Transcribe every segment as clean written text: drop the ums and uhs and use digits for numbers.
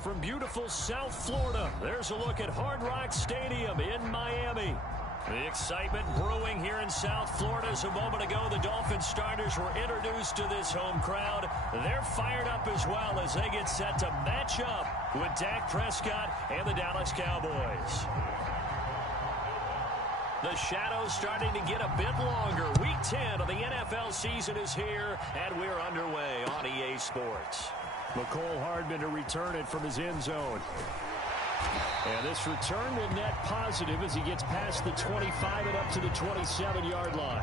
from beautiful South Florida, there's a look at Hard Rock Stadium in Miami. The excitement brewing here in South Florida as a moment ago the Dolphins starters were introduced to this home crowd. They're fired up as well as they get set to match up with Dak Prescott and the Dallas Cowboys. The shadow's starting to get a bit longer. Week 10 of the NFL season is here, and we're underway on EA Sports. McCole Hardman to return it from his end zone. And this return will net positive as he gets past the 25 and up to the 27-yard line.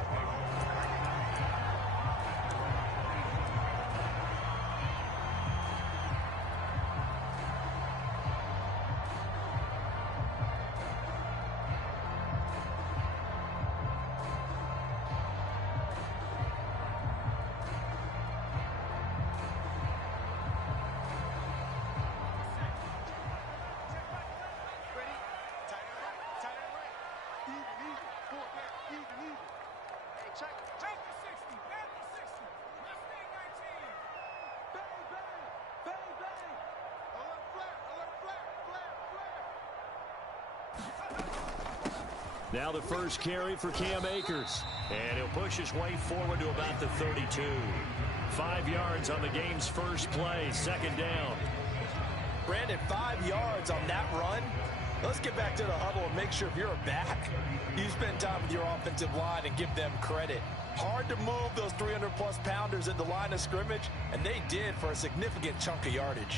Now the first carry for Cam Akers. And he'll push his way forward to about the 32. 5 yards on the game's first play, second down. Brandon, 5 yards on that run. Let's get back to the huddle and make sure if you're a back, you spend time with your offensive line and give them credit. Hard to move those 300-plus pounders at the line of scrimmage, and they did for a significant chunk of yardage.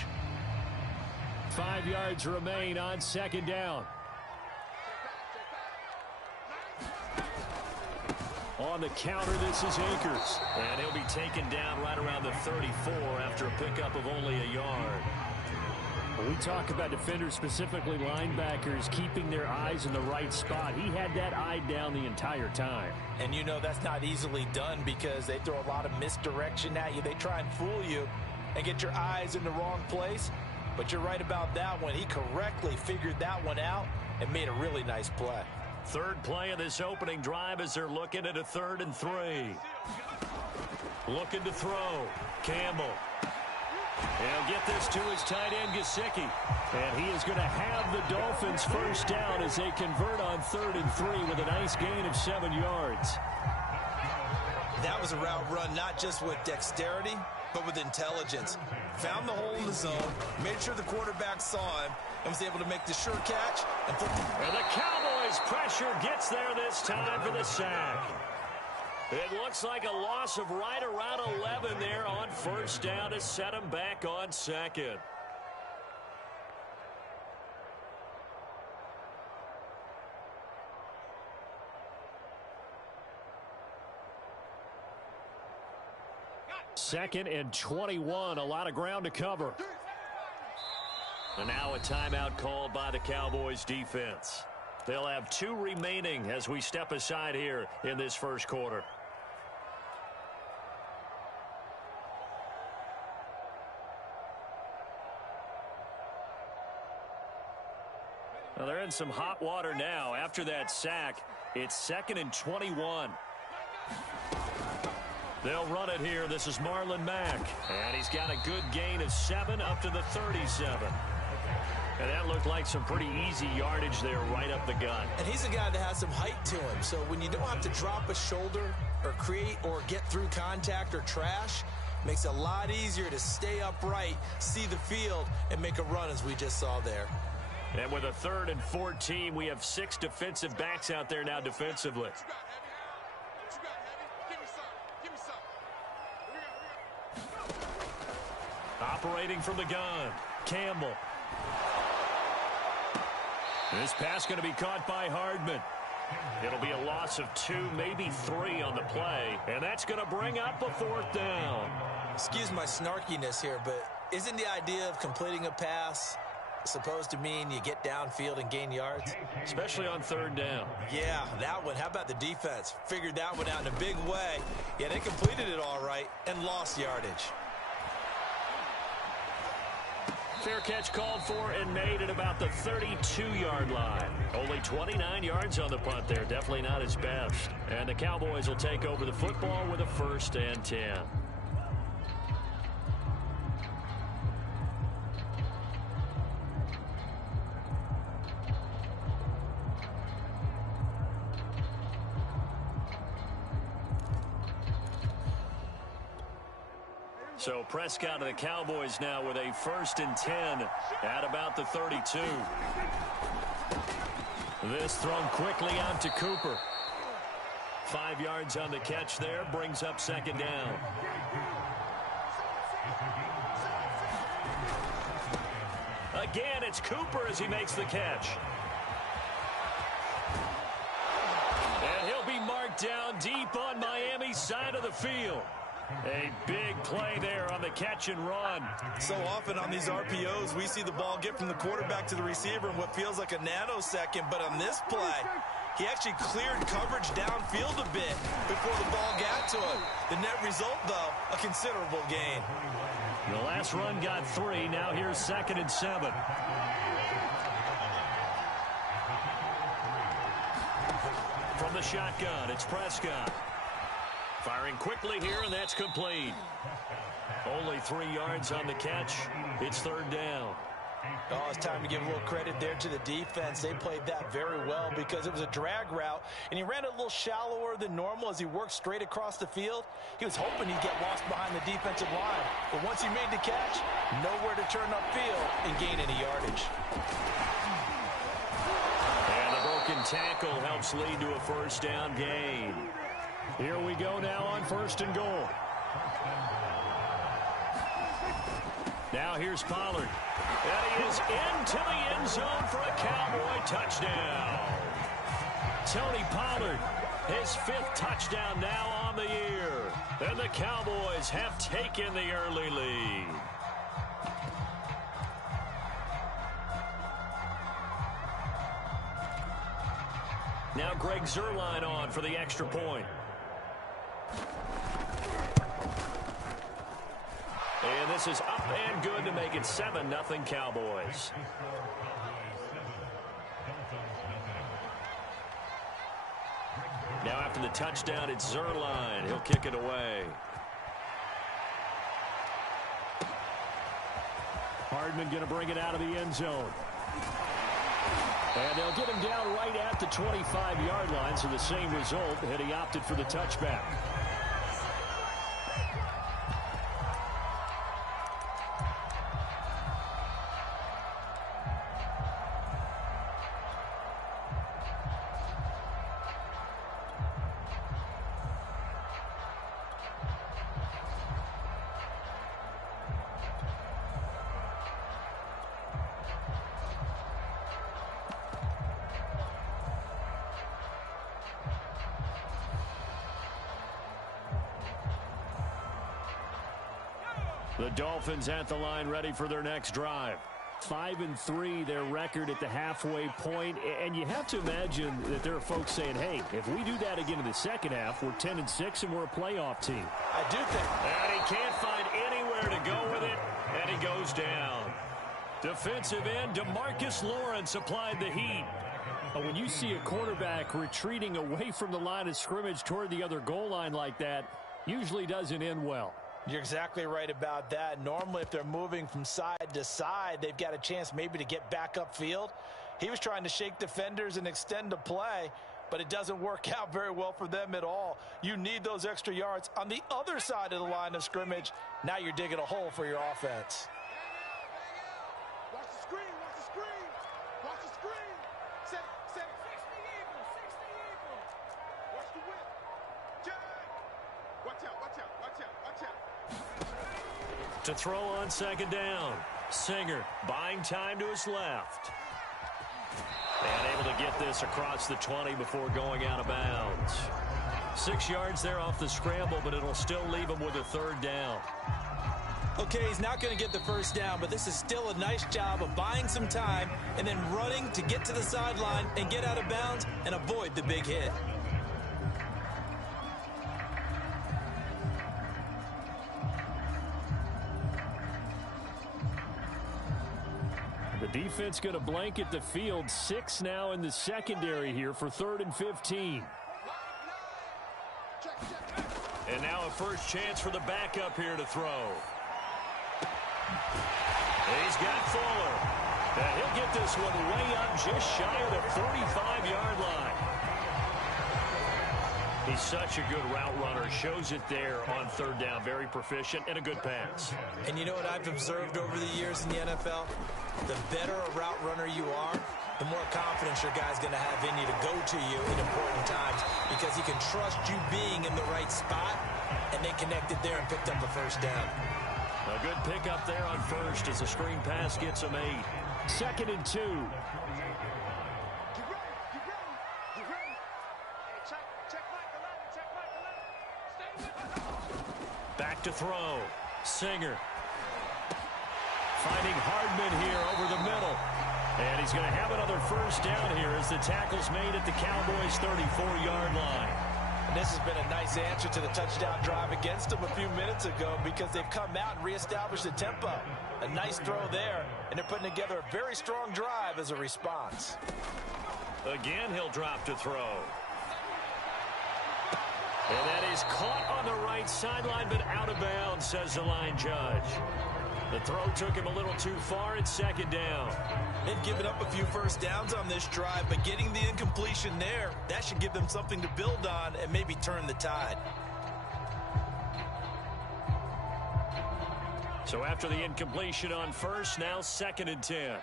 5 yards remain on second down. On the counter, this is Akers. And he'll be taken down right around the 34 after a pickup of only a yard. When we talk about defenders, specifically linebackers, keeping their eyes in the right spot, he had that eye down the entire time. And you know that's not easily done because they throw a lot of misdirection at you. They try and fool you and get your eyes in the wrong place. But you're right about that one. He correctly figured that one out and made a really nice play. Third play of this opening drive as they're looking at a 3rd and 3. Looking to throw. Campbell. He'll get this to his tight end, Gesicki. And he is going to have the Dolphins first down as they convert on 3rd and 3 with a nice gain of 7 yards. That was a route run not just with dexterity, but with intelligence. Found the hole in the zone, made sure the quarterback saw him, and was able to make the sure catch. And the Cowboys' pressure gets there this time for the sack. It looks like a loss of right around 11 there on first down to set him back on second. Second and 21, a lot of ground to cover. And now a timeout called by the Cowboys defense. They'll have 2 remaining as we step aside here in this first quarter. Well, they're in some hot water now. After that sack, it's 2nd and 21. They'll run it here. This is Marlon Mack. And he's got a good gain of 7 up to the 37. And that looked like some pretty easy yardage there right up the gut. And he's a guy that has some height to him. So when you don't have to drop a shoulder or create or get through contact or trash, makes it a lot easier to stay upright, see the field, and make a run as we just saw there. And with a 3rd and 14, we have 6 defensive backs out there now defensively. Operating from the gun, Campbell. This pass going to be caught by Hardman. It'll be a loss of 2, maybe 3 on the play, and that's going to bring up a 4th down. Excuse my snarkiness here, but isn't the idea of completing a pass supposed to mean you get downfield and gain yards? Especially on 3rd down. Yeah, that one. How about the defense? Figured that one out in a big way. Yeah, they completed it all right and lost yardage. Fair catch called for and made at about the 32-yard line. Only 29 yards on the punt there. Definitely not his best. And the Cowboys will take over the football with a 1st and 10. So Prescott and the Cowboys now with a 1st and 10 at about the 32. This thrown quickly out to Cooper. 5 yards on the catch there, brings up 2nd down. Again, it's Cooper as he makes the catch. And he'll be marked down deep on Miami's side of the field. A big play there on the catch and run. So often on these RPOs, we see the ball get from the quarterback to the receiver in what feels like a nanosecond. But on this play, he actually cleared coverage downfield a bit before the ball got to him. The net result, though, a considerable gain. The last run got 3. Now here's 2nd and 7. From the shotgun, it's Prescott. Firing quickly here, and that's complete. Only 3 yards on the catch. It's 3rd down. Oh, it's time to give a little credit there to the defense. They played that very well because it was a drag route, and he ran it a little shallower than normal as he worked straight across the field. He was hoping he'd get lost behind the defensive line, but once he made the catch, nowhere to turn upfield and gain any yardage. And the broken tackle helps lead to a 1st down gain. Here we go now on 1st and goal. Now here's Pollard. And he is into the end zone for a Cowboy touchdown. Tony Pollard, his 5th touchdown now on the year. And the Cowboys have taken the early lead. Now Greg Zuerlein on for the extra point. And this is up and good to make it 7-0 Cowboys. Now after the touchdown, it's Zuerlein. He'll kick it away. Hardman going to bring it out of the end zone. And they'll get him down right at the 25-yard line, so the same result, and he opted for the touchback. The Dolphins at the line ready for their next drive. 5-3 their record at the halfway point, and you have to imagine that there are folks saying, hey, if we do that again in the second half, we're 10-6 and we're a playoff team. I do think. And he can't find anywhere to go with it, and he goes down. Defensive end DeMarcus Lawrence applied the heat. When you see a quarterback retreating away from the line of scrimmage toward the other goal line like that, usually doesn't end well. You're exactly right about that. Normally, if they're moving from side to side, they've got a chance maybe to get back upfield. He was trying to shake defenders and extend the play, but it doesn't work out very well for them at all. You need those extra yards on the other side of the line of scrimmage. Now you're digging a hole for your offense. Watch the screen, watch the screen, watch the screen. Set it, set it. 60 Eagles, 60 Eagles. Watch the whip. Judge. Watch out, watch out, watch out, watch out. To throw on 2nd down. Singer buying time to his left. And able to get this across the 20 before going out of bounds. 6 yards there off the scramble, but it'll still leave him with a 3rd down. Okay, he's not going to get the 1st down, but this is still a nice job of buying some time and then running to get to the sideline and get out of bounds and avoid the big hit. The defense going to blanket the field. 6 now in the secondary here for 3rd and 15. And now a first chance for the backup here to throw. He's got Fuller. And he'll get this one way up just shy of the 45-yard line. He's such a good route runner. Shows it there on third down. Very proficient and a good pass. And you know what I've observed over the years in the NFL? The better a route runner you are, the more confidence your guy's going to have in you to go to you in important times because he can trust you being in the right spot, and they connected there and picked up a first down. A good pickup there on first as the screen pass gets him 8. 2nd and 2. Back to throw. Singer. Finding Hardman here over the middle. And he's going to have another first down here as the tackle's made at the Cowboys' 34-yard line. And this has been a nice answer to the touchdown drive against them a few minutes ago because they've come out and reestablished the tempo. A nice throw there, and they're putting together a very strong drive as a response. Again, he'll drop to throw. And that is caught on the right sideline, but out of bounds, says the line judge. The throw took him a little too far. It's 2nd down. They've given up a few first downs on this drive, but getting the incompletion there, that should give them something to build on and maybe turn the tide. So after the incompletion on first, now 2nd and 10.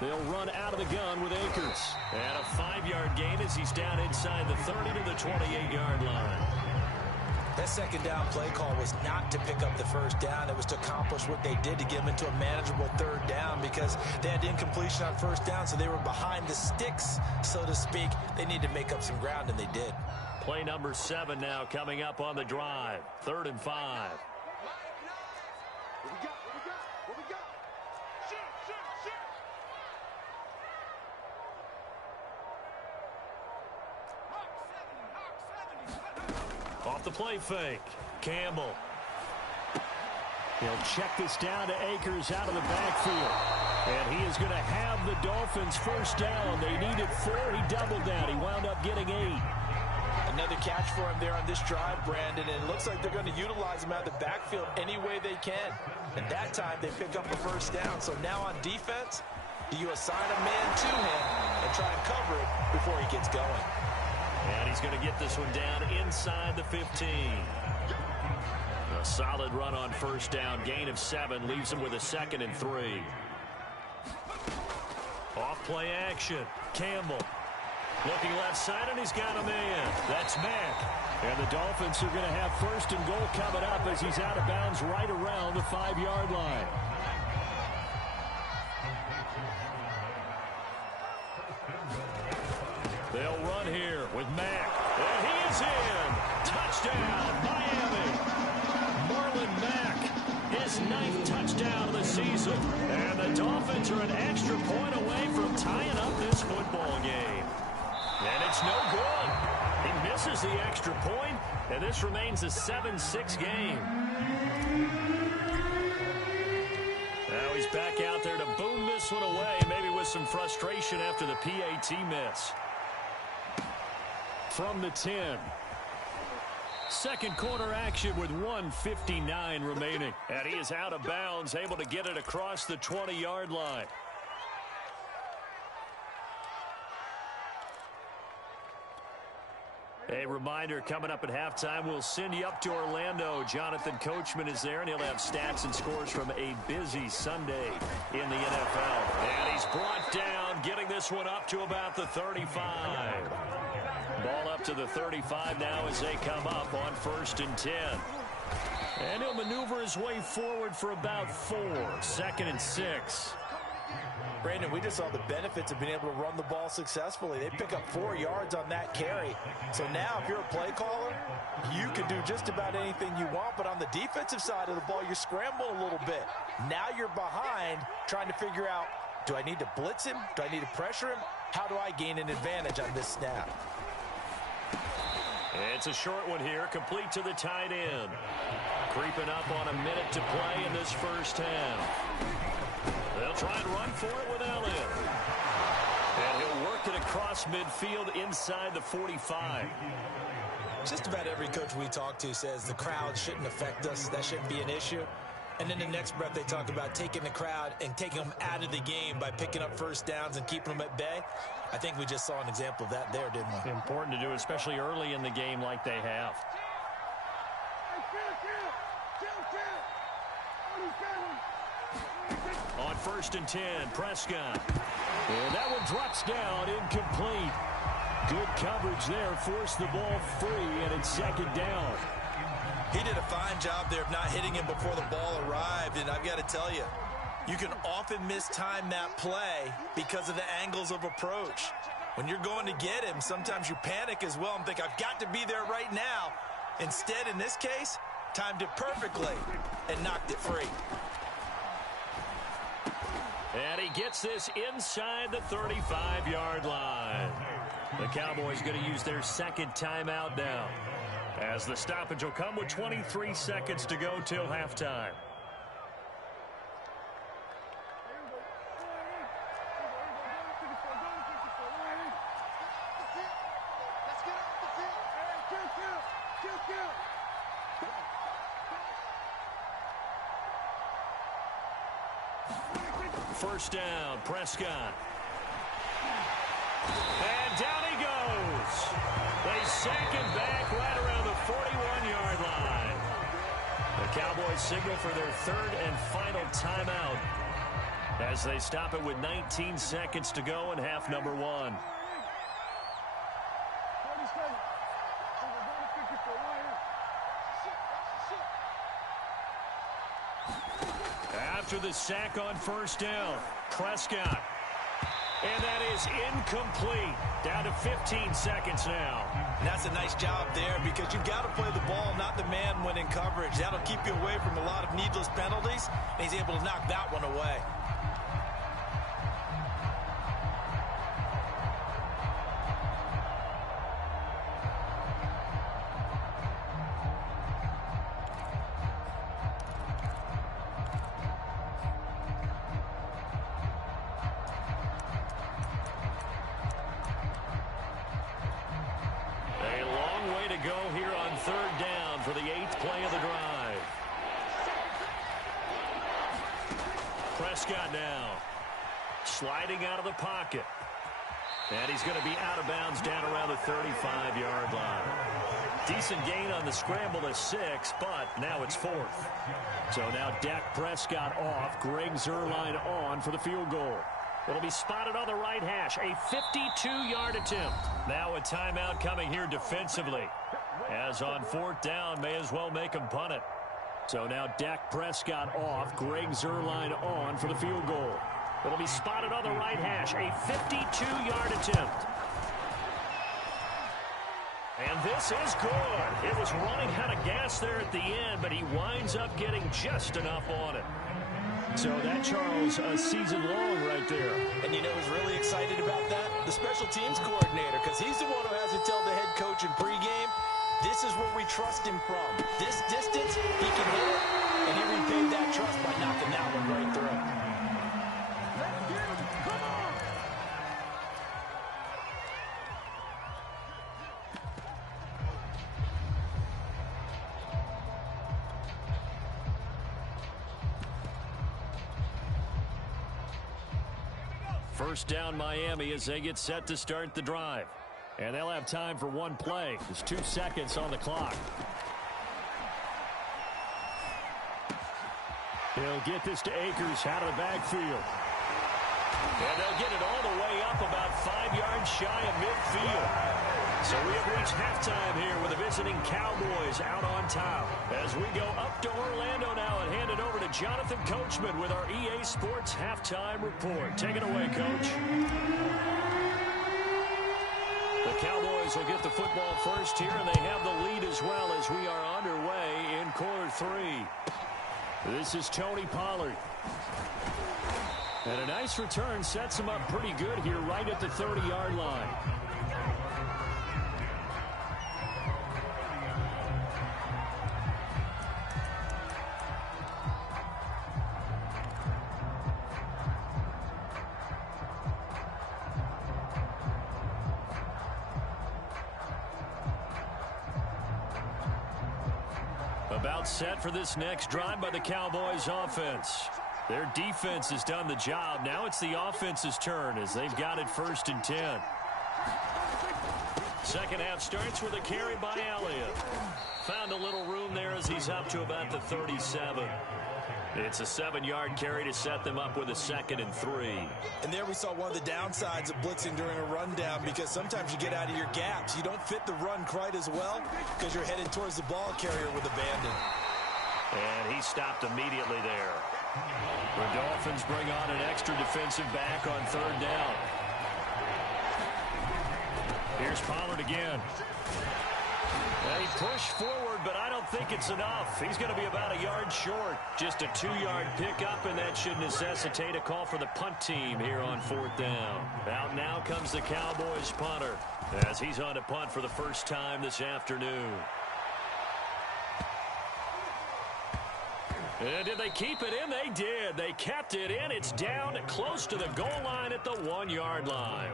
They'll run out of the gun with Akers. And a 5-yard gain as he's down inside the 30 to the 28-yard line. That 2nd down play call was not to pick up the first down. It was to accomplish what they did to get them into a manageable 3rd down because they had incompletion on first down, so they were behind the sticks, so to speak. They needed to make up some ground, and they did. Play number 7 now coming up on the drive. 3rd and 5. Off the play fake. Campbell. He'll check this down to Akers out of the backfield. And he is going to have the Dolphins first down. They needed 4. He doubled that. He wound up getting 8. Another catch for him there on this drive, Brandon, and it looks like they're going to utilize him out of the backfield any way they can. And that time they pick up a first down. So now on defense, do you assign a man to him and try and cover it before he gets going? And he's going to get this one down inside the 15. A solid run on first down. Gain of 7 leaves him with a 2nd and 3. Off play action. Campbell. Looking left side, and he's got a man. That's Mack. And the Dolphins are going to have 1st and goal coming up as he's out of bounds right around the 5-yard line. They'll run here with Mack. And he is in. Touchdown, Miami. Marlon Mack, his 9th touchdown of the season. And the Dolphins are an extra point away from tying up this football game. And it's no good. He misses the extra point, and this remains a 7-6 game. Now he's back out there to boom this one away, maybe with some frustration after the PAT miss. From the 10. Second quarter action with 1:59 remaining. And he is out of bounds, able to get it across the 20-yard line. A reminder, coming up at halftime, we'll send you up to Orlando. Jonathan Coachman is there, and he'll have stats and scores from a busy Sunday in the NFL. And he's brought down, getting this one up to about the 35. Ball up to the 35 now as they come up on 1st and 10. And he'll maneuver his way forward for about 4. 2nd and 6. Brandon, we just saw the benefits of being able to run the ball successfully. They pick up 4 yards on that carry. So now if you're a play caller, you can do just about anything you want. But on the defensive side of the ball, you're scrambling a little bit. Now you're behind trying to figure out, do I need to blitz him? Do I need to pressure him? How do I gain an advantage on this snap? It's a short one here, complete to the tight end. Creeping up on a minute to play in this first half. They'll try and run for it with Elliott. And he'll work it across midfield inside the 45. Just about every coach we talk to says the crowd shouldn't affect us. That shouldn't be an issue. And then the next breath they talk about taking the crowd and taking them out of the game by picking up first downs and keeping them at bay. I think we just saw an example of that there, didn't we? Important to do, especially early in the game like they have. On 1st and 10, Prescott. And that one drops down, incomplete. Good coverage there, forced the ball free, and it's 2nd down. He did a fine job there of not hitting him before the ball arrived, and I've got to tell you, you can often mistime that play because of the angles of approach. When you're going to get him, sometimes you panic as well and think, I've got to be there right now. Instead, in this case, timed it perfectly and knocked it free. And he gets this inside the 35-yard line. The Cowboys going to use their 2nd timeout now, as the stoppage will come with 23 seconds to go till halftime. First down, Prescott. And down he goes. They sack him back right around the 41-yard line. The Cowboys signal for their 3rd and final timeout as they stop it with 19 seconds to go in half number 1. After the sack on 1st down, Prescott. And that is incomplete. Down to 15 seconds now. And that's a nice job there because you've got to play the ball, not the man when in coverage. That'll keep you away from a lot of needless penalties, and he's able to knock that one away. Prescott now sliding out of the pocket. And he's going to be out of bounds down around the 35-yard line. Decent gain on the scramble to 6, but now it's 4th. So now Dak Prescott off, Greg Zuerlein on for the field goal. It'll be spotted on the right hash, a 52-yard attempt. Now a timeout coming here defensively. As on 4th down, may as well make him punt it. So now Dak Prescott off, Greg Zuerlein on for the field goal. It'll be spotted on the right hash, a 52-yard attempt. And this is good. It was running out of gas there at the end, but he winds up getting just enough on it. So that, Charles, a season long right there. And you know who's really excited about that? The special teams coordinator, because he's the one who has to tell the head coach in pregame, this is where we trust him from. This distance, he can hit it, and he repaid that trust by knocking that one right through. First down Miami as they get set to start the drive. And they'll have time for one play. There's 2 seconds on the clock. He'll get this to Akers out of the backfield. And they'll get it all the way up about 5 yards shy of midfield. So we have reached halftime here with the visiting Cowboys out on top. As we go up to Orlando now and hand it over to Jonathan Coachman with our EA Sports Halftime Report. Take it away, Coach. The Cowboys will get the football first here, and they have the lead as well as we are underway in quarter 3. This is Tony Pollard. And a nice return sets him up pretty good here right at the 30-yard line. About set for this next drive by the Cowboys offense. Their defense has done the job. Now it's the offense's turn as they've got it 1st and 10. Second half starts with a carry by Elliott. Found a little room there as he's up to about the 37. It's a 7-yard carry to set them up with a 2nd and 3. And there we saw one of the downsides of blitzing during a rundown, because sometimes you get out of your gaps. You don't fit the run quite as well because you're headed towards the ball carrier with abandon. And he stopped immediately there. The Dolphins bring on an extra defensive back on 3rd down. Here's Pollard again. They push forward, but I don't think it's enough. He's going to be about a yard short. Just a 2-yard pickup, and that should necessitate a call for the punt team here on 4th down. Out now comes the Cowboys punter as he's on to punt for the first time this afternoon. And did they keep it in? They did. They kept it in. It's down close to the goal line at the 1-yard line.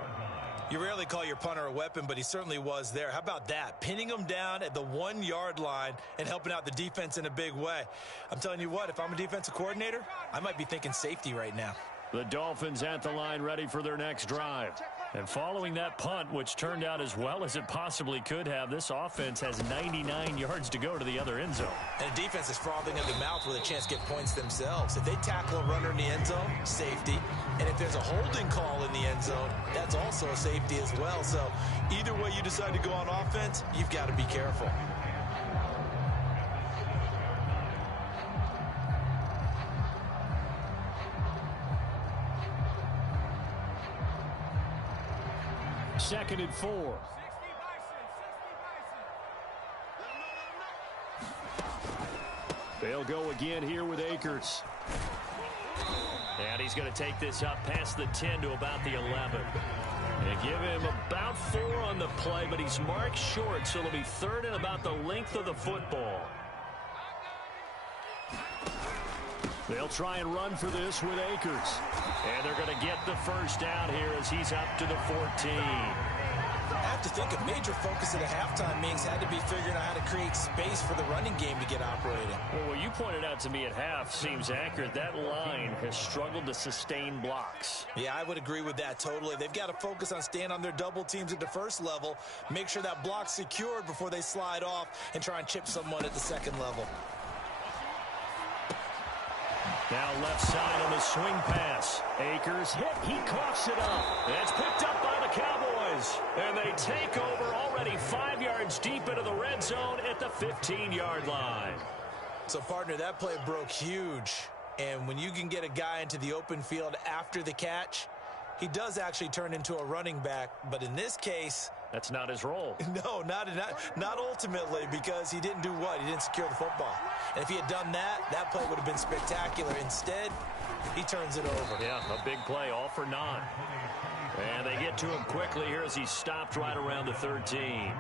You rarely call your punter a weapon, but he certainly was there. How about that? Pinning him down at the 1-yard line and helping out the defense in a big way. I'm telling you what, if I'm a defensive coordinator, I might be thinking safety right now. The Dolphins at the line ready for their next drive. And following that punt, which turned out as well as it possibly could have, this offense has 99 yards to go to the other end zone. And the defense is frothing at the mouth with a chance to get points themselves. If they tackle a runner in the end zone, safety. And if there's a holding call in the end zone, that's also a safety as well. So either way you decide to go on offense, you've got to be careful. Second and 4. They'll go again here with Akers. And he's going to take this up past the 10 to about the 11. They give him about 4 on the play, but he's marked short, so it'll be 3rd and about the length of the football. They'll try and run for this with Akers. And they're going to get the first down here as he's up to the 14. I have to think a major focus at a halftime means had to be figuring out how to create space for the running game to get operating. Well, what you pointed out to me at half seems accurate. That line has struggled to sustain blocks. Yeah, I would agree with that totally. They've got to focus on staying on their double teams at the first level, make sure that block's secured before they slide off and try and chip someone at the second level. Now left side on the swing pass. Akers hit. He coughs it up. It's picked up by the Cowboys. And they take over already 5 yards deep into the red zone at the 15-yard line. So, partner, that play broke huge. And when you can get a guy into the open field after the catch, he does actually turn into a running back. But in this case, that's not his role. No, not ultimately, because he didn't do what? He didn't secure the football. And if he had done that, that play would have been spectacular. Instead, he turns it over. Yeah, a big play, all for naught. And they get to him quickly here as he stopped right around the 13.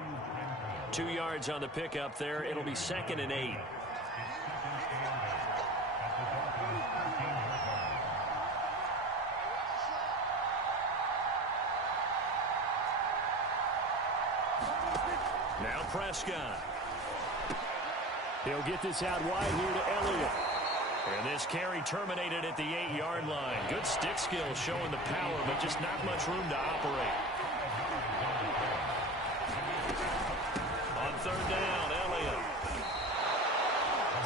2 yards on the pickup there. It'll be 2nd and 8. Now Prescott. He'll get this out wide here to Elliott. And this carry terminated at the 8-yard line. Good stick skill showing the power, but just not much room to operate. On 3rd down, Elliott.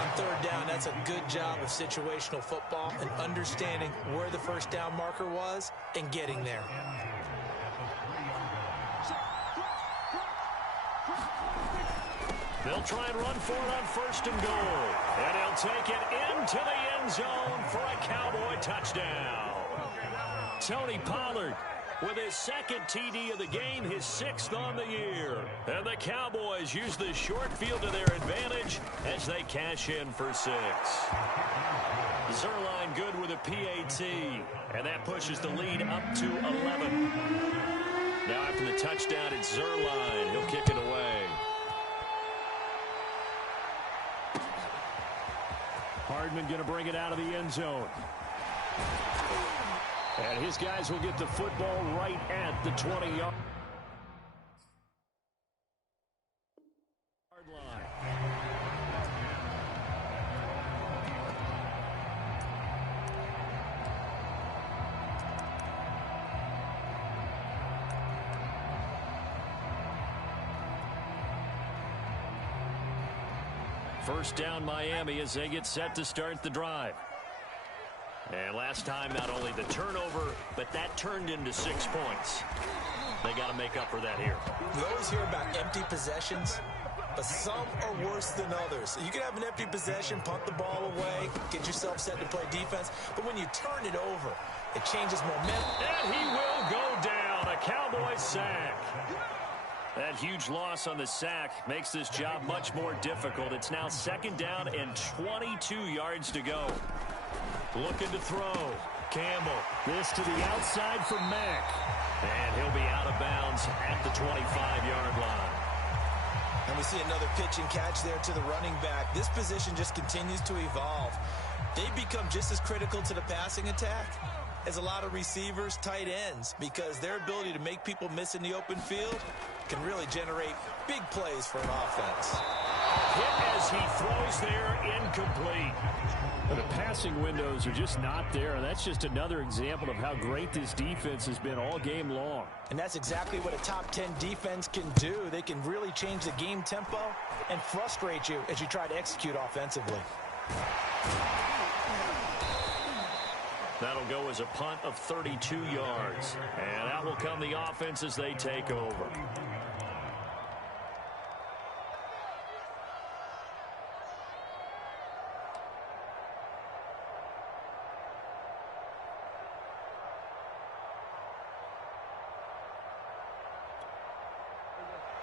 On 3rd down, that's a good job of situational football and understanding where the first down marker was and getting there. They'll try and run for it on 1st and goal. And he'll take it into the end zone for a Cowboy touchdown. Tony Pollard with his 2nd TD of the game, his 6th on the year. And the Cowboys use the short field to their advantage as they cash in for 6. Zuerlein good with a PAT. And that pushes the lead up to 11. Now after the touchdown, it's Zuerlein. He'll kick it away. Hardman going to bring it out of the end zone. And his guys will get the football right at the 20-yard line. First down Miami as they get set to start the drive. And last time, not only the turnover, but that turned into 6 points. They got to make up for that here. We always hear about empty possessions, but some are worse than others. You can have an empty possession, punt the ball away, get yourself set to play defense, but when you turn it over, it changes momentum. And he will go down. A Cowboys sack. That huge loss on the sack makes this job much more difficult. It's now 2nd down and 22 yards to go. Looking to throw. Campbell. This to the outside for Mack. And he'll be out of bounds at the 25-yard line. And we see another pitch and catch there to the running back. This position just continues to evolve. They become just as critical to the passing attack as a lot of receivers, tight ends, because their ability to make people miss in the open field can really generate big plays for an offense. Hit as he throws there, incomplete. The passing windows are just not there, and that's just another example of how great this defense has been all game long. And that's exactly what a top 10 defense can do. They can really change the game tempo and frustrate you as you try to execute offensively. That'll go as a punt of 32 yards. And that will come the offense as they take over.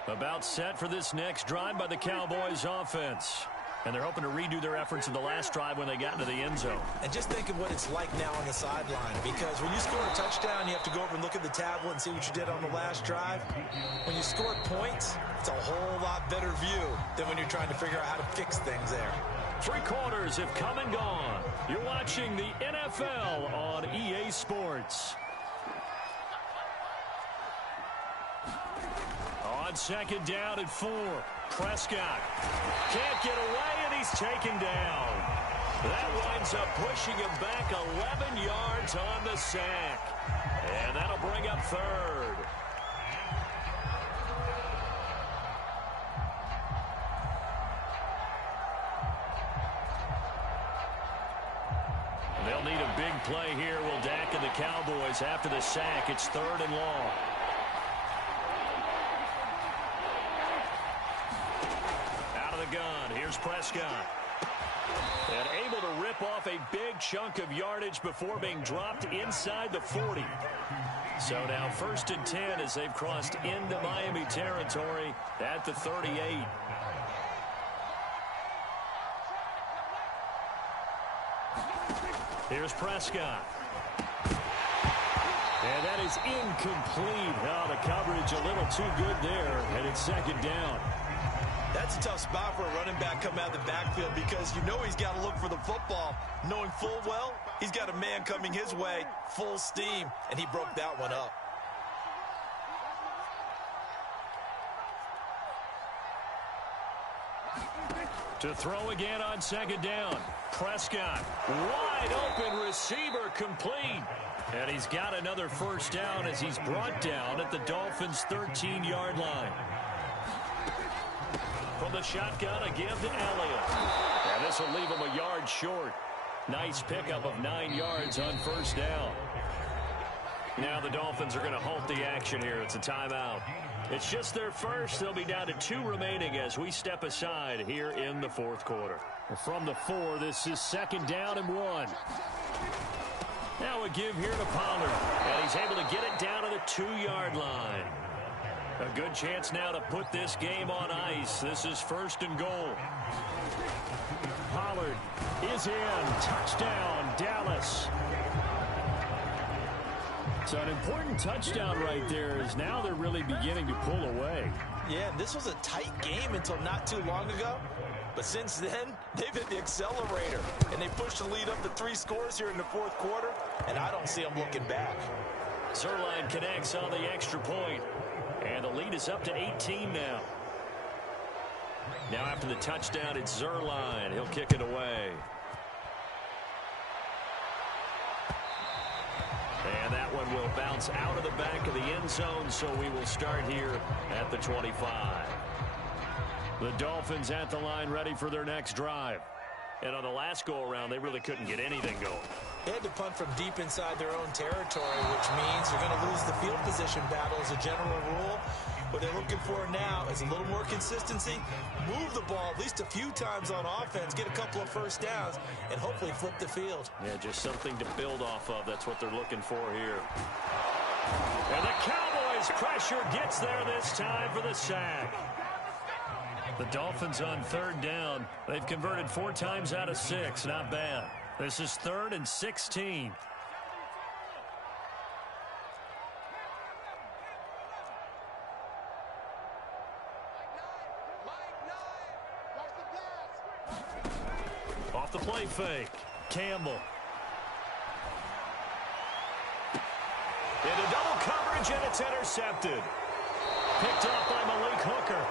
About set for this next drive by the Cowboys offense. And they're hoping to redo their efforts in the last drive when they got into the end zone. And just think of what it's like now on the sideline, because when you score a touchdown, you have to go over and look at the tablet and see what you did on the last drive. When you score points, it's a whole lot better view than when you're trying to figure out how to fix things there. 3 quarters have come and gone. You're watching the NFL on EA Sports. On 2nd down and 4. Prescott can't get away, and he's taken down. That winds up pushing him back 11 yards on the sack. And that'll bring up 3rd. They'll need a big play here. Will Dak and the Cowboys after the sack. It's 3rd and long. Gun. Here's Prescott. And able to rip off a big chunk of yardage before being dropped inside the 40. So now 1st and 10 as they've crossed into Miami territory at the 38. Here's Prescott. And that is incomplete. Oh, the coverage a little too good there, and it's 2nd down. That's a tough spot for a running back coming out of the backfield, because you know he's got to look for the football, knowing full well he's got a man coming his way, full steam, and he broke that one up. To throw again on 2nd down. Prescott, wide open receiver, complete. And he's got another 1st down as he's brought down at the Dolphins' 13-yard line. From the shotgun, a give to Elliott. And this will leave him a yard short. Nice pickup of 9 yards on 1st down. Now the Dolphins are going to halt the action here. It's a timeout. It's just their first. They'll be down to 2 remaining as we step aside here in the 4th quarter. From the 4, this is 2nd down and 1. Now a give here to Pollard. And he's able to get it down to the 2-yard line. A good chance now to put this game on ice. This is 1st and goal. Pollard is in. Touchdown, Dallas. So an important touchdown right there, as now they're really beginning to pull away. Yeah, this was a tight game until not too long ago. But since then, they've hit the accelerator. And they pushed the lead up to 3 scores here in the 4th quarter. And I don't see them looking back. Zerline connects on the extra point. And the lead is up to 18 now. Now after the touchdown, it's Zerline. He'll kick it away. And that one will bounce out of the back of the end zone, so we will start here at the 25. The Dolphins at the line ready for their next drive. And on the last go-around, they really couldn't get anything going. They had to punt from deep inside their own territory, which means they're going to lose the field position battle as a general rule. What they're looking for now is a little more consistency, move the ball at least a few times on offense, get a couple of first downs, and hopefully flip the field. Yeah, just something to build off of. That's what they're looking for here. And the Cowboys' pressure gets there this time for the sack. The Dolphins on third down. They've converted 4 times out of 6. Not bad. This is 3rd and 16. Off the play fake. Campbell. Into double coverage, and it's intercepted. Picked up by Malik Hooker.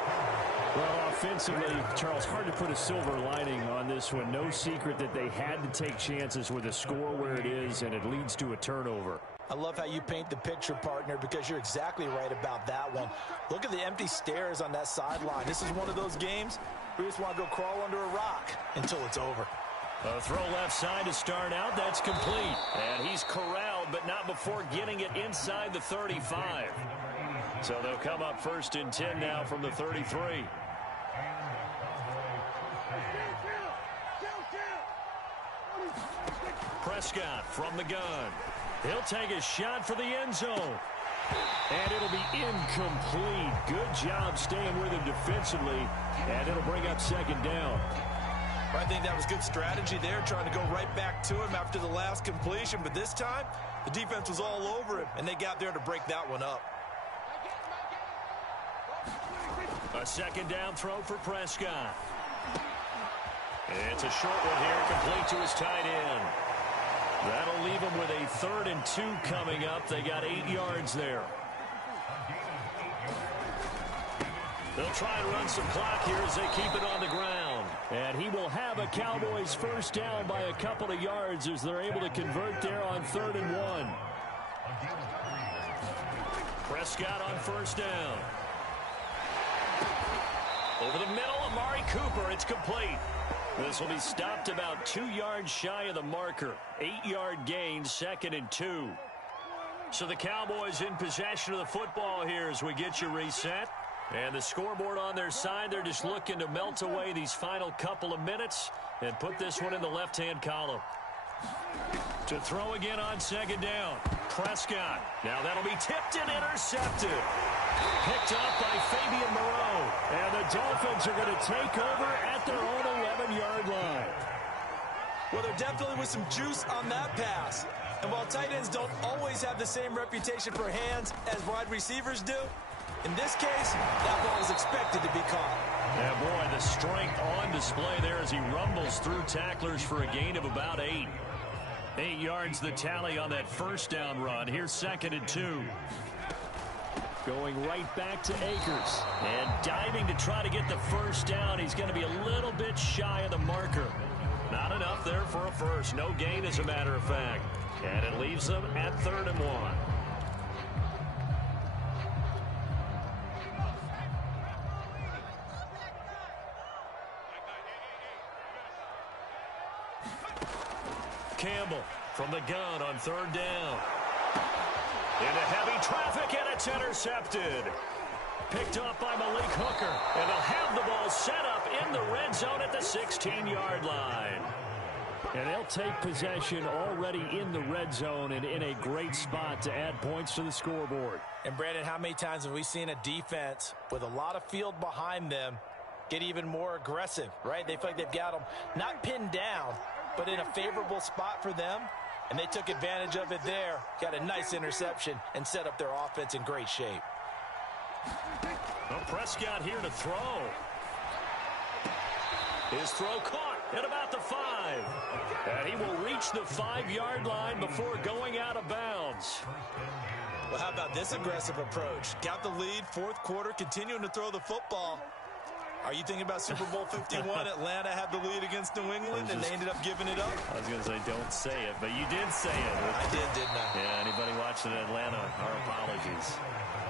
Well, offensively, Charles, hard to put a silver lining on this one. No secret that they had to take chances with a score where it is, and it leads to a turnover. I love how you paint the picture, partner, because you're exactly right about that one. Look at the empty stares on that sideline. This is one of those games where you just want to go crawl under a rock until it's over. A throw left side to start out. That's complete. And he's corralled, but not before getting it inside the 35. So they'll come up 1st and 10 now from the 33. Prescott from the gun. He'll take a shot for the end zone. And it'll be incomplete. Good job staying with him defensively. And it'll bring up 2nd down. I think that was good strategy there, trying to go right back to him after the last completion. But this time, the defense was all over him, and they got there to break that one up. A 2nd down throw for Prescott. It's a short one here, complete to his tight end. That'll leave him with a 3rd and 2 coming up. They got 8 yards there. They'll try and run some clock here as they keep it on the ground. And he will have a Cowboys 1st down by a couple of yards as they're able to convert there on 3rd and 1. Prescott on 1st down. Over the middle, Amari Cooper. It's complete. This will be stopped about 2 yards shy of the marker. 8-yard gain, 2nd and 2. So the Cowboys in possession of the football here as we get you reset. And the scoreboard on their side, they're just looking to melt away these final couple of minutes and put this one in the left-hand column. To throw again on 2nd down. Prescott. Now that'll be tipped and intercepted. Picked up by Fabian Moreau. And the Dolphins are going to take over at their own 11-yard line. Well, there definitely was some juice on that pass. And while tight ends don't always have the same reputation for hands as wide receivers do, in this case, that ball is expected to be caught. Yeah, boy, the strength on display there as he rumbles through tacklers for a gain of about 8. 8 yards the tally on that 1st down run. Here's 2nd and 2. Going right back to Akers. And diving to try to get the 1st down. He's going to be a little bit shy of the marker. Not enough there for a first. No gain, as a matter of fact. And it leaves them at 3rd and 1. Campbell from the gun on 3rd down. Into heavy traffic, and it's intercepted. Picked up by Malik Hooker. And they'll have the ball set up in the red zone at the 16-yard line. And they'll take possession already in the red zone and in a great spot to add points to the scoreboard. And, Brandon, how many times have we seen a defense with a lot of field behind them get even more aggressive, right? They feel like they've got them not pinned down, but in a favorable spot for them, and they took advantage of it there, got a nice interception, and set up their offense in great shape. Well, Prescott here to throw. His throw caught at about the 5. And he will reach the 5-yard line before going out of bounds. Well, how about this aggressive approach? Got the lead, 4th quarter, continuing to throw the football. Are you thinking about Super Bowl 51? Atlanta had the lead against New England, and they ended up giving it up? I was going to say don't say it, but you did say it. I did, didn't I? Yeah, anybody watching Atlanta, our apologies.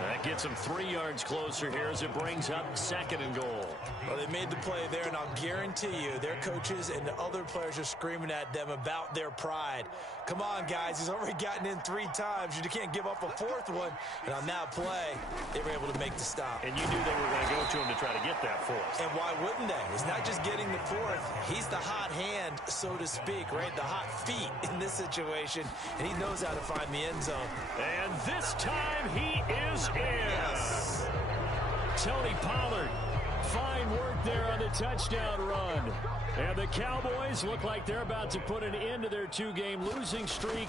That gets them 3 yards closer here as it brings up 2nd and goal. Well, they made the play there, and I'll guarantee you their coaches and the other players are screaming at them about their pride. Come on, guys. He's already gotten in 3 times. You can't give up a 4th one. And on that play, they were able to make the stop. And you knew they were going to go to him to try to get that 4th. And why wouldn't they? It's not just getting the 4th. He's the hot hand, so to speak, right? The hot feet in this situation. And he knows how to find the end zone. And this time he is in. Yes. Tony Pollard. Fine work there on the touchdown run. And the Cowboys look like they're about to put an end to their 2-game losing streak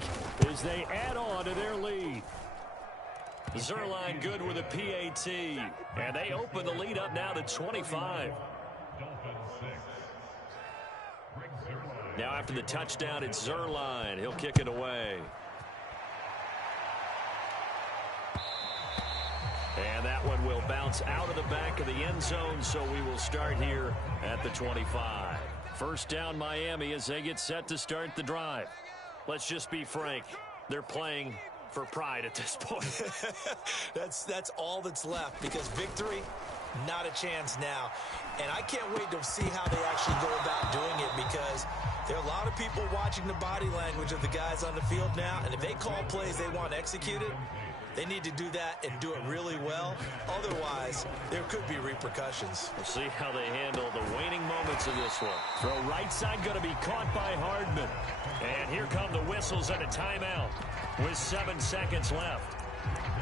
as they add on to their lead. Zerline good with a PAT. And they open the lead up now to 25. Now after the touchdown, it's Zerline. He'll kick it away. And that one will bounce out of the back of the end zone, so we will start here at the 25. First down Miami as they get set to start the drive. Let's just be frank. They're playing for pride at this point. That's all that's left, because victory, not a chance now. And I can't wait to see how they actually go about doing it, because there are a lot of people watching the body language of the guys on the field now, and if they call plays they want executed, they need to do that and do it really well. Otherwise, there could be repercussions. We'll see how they handle the waning moments of this one. Throw right side going to be caught by Hardman. And here come the whistles and a timeout with 7 seconds left.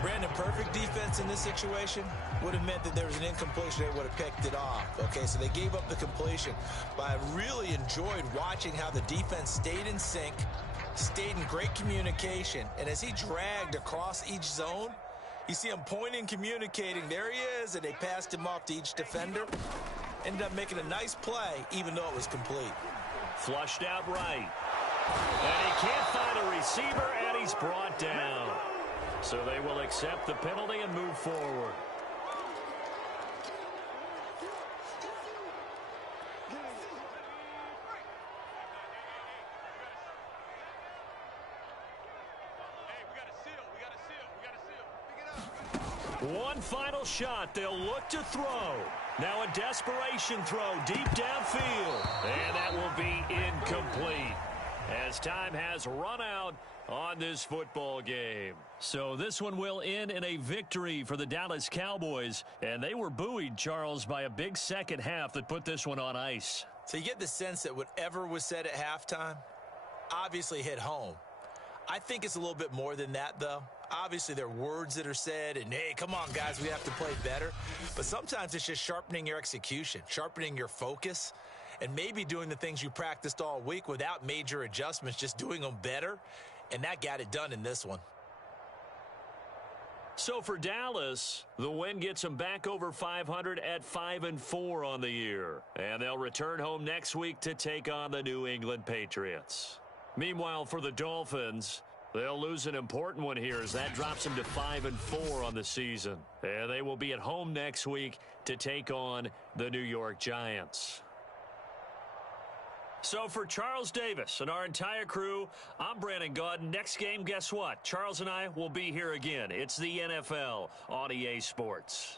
Brandon, perfect defense in this situation would have meant that there was an incompletion. They would have picked it off. Okay, so they gave up the completion. But I really enjoyed watching how the defense stayed in sync, stayed in great communication. And as he dragged across each zone, you see him pointing, communicating. There he is, and they passed him off to each defender. Ended up making a nice play, even though it was complete. Flushed out right. And he can't find a receiver, and he's brought down. So they will accept the penalty and move forward. One final shot. They'll look to throw. Now a desperation throw deep downfield. And that will be incomplete, as time has run out on this football game. So this one will end in a victory for the Dallas Cowboys. And they were buoyed, Charles, by a big second half that put this one on ice. So you get the sense that whatever was said at halftime obviously hit home. I think it's a little bit more than that, though. Obviously, there are words that are said, and, hey, come on, guys, we have to play better. But sometimes it's just sharpening your execution, sharpening your focus, and maybe doing the things you practiced all week without major adjustments, just doing them better. And that got it done in this one. So for Dallas, the win gets them back over 500 at 5-4 on the year. And they'll return home next week to take on the New England Patriots. Meanwhile, for the Dolphins, they'll lose an important one here as that drops them to 5-4 on the season. And they will be at home next week to take on the New York Giants. So for Charles Davis and our entire crew, I'm Brandon Gaudin. Next game, guess what? Charles and I will be here again. It's the NFL on EA Sports.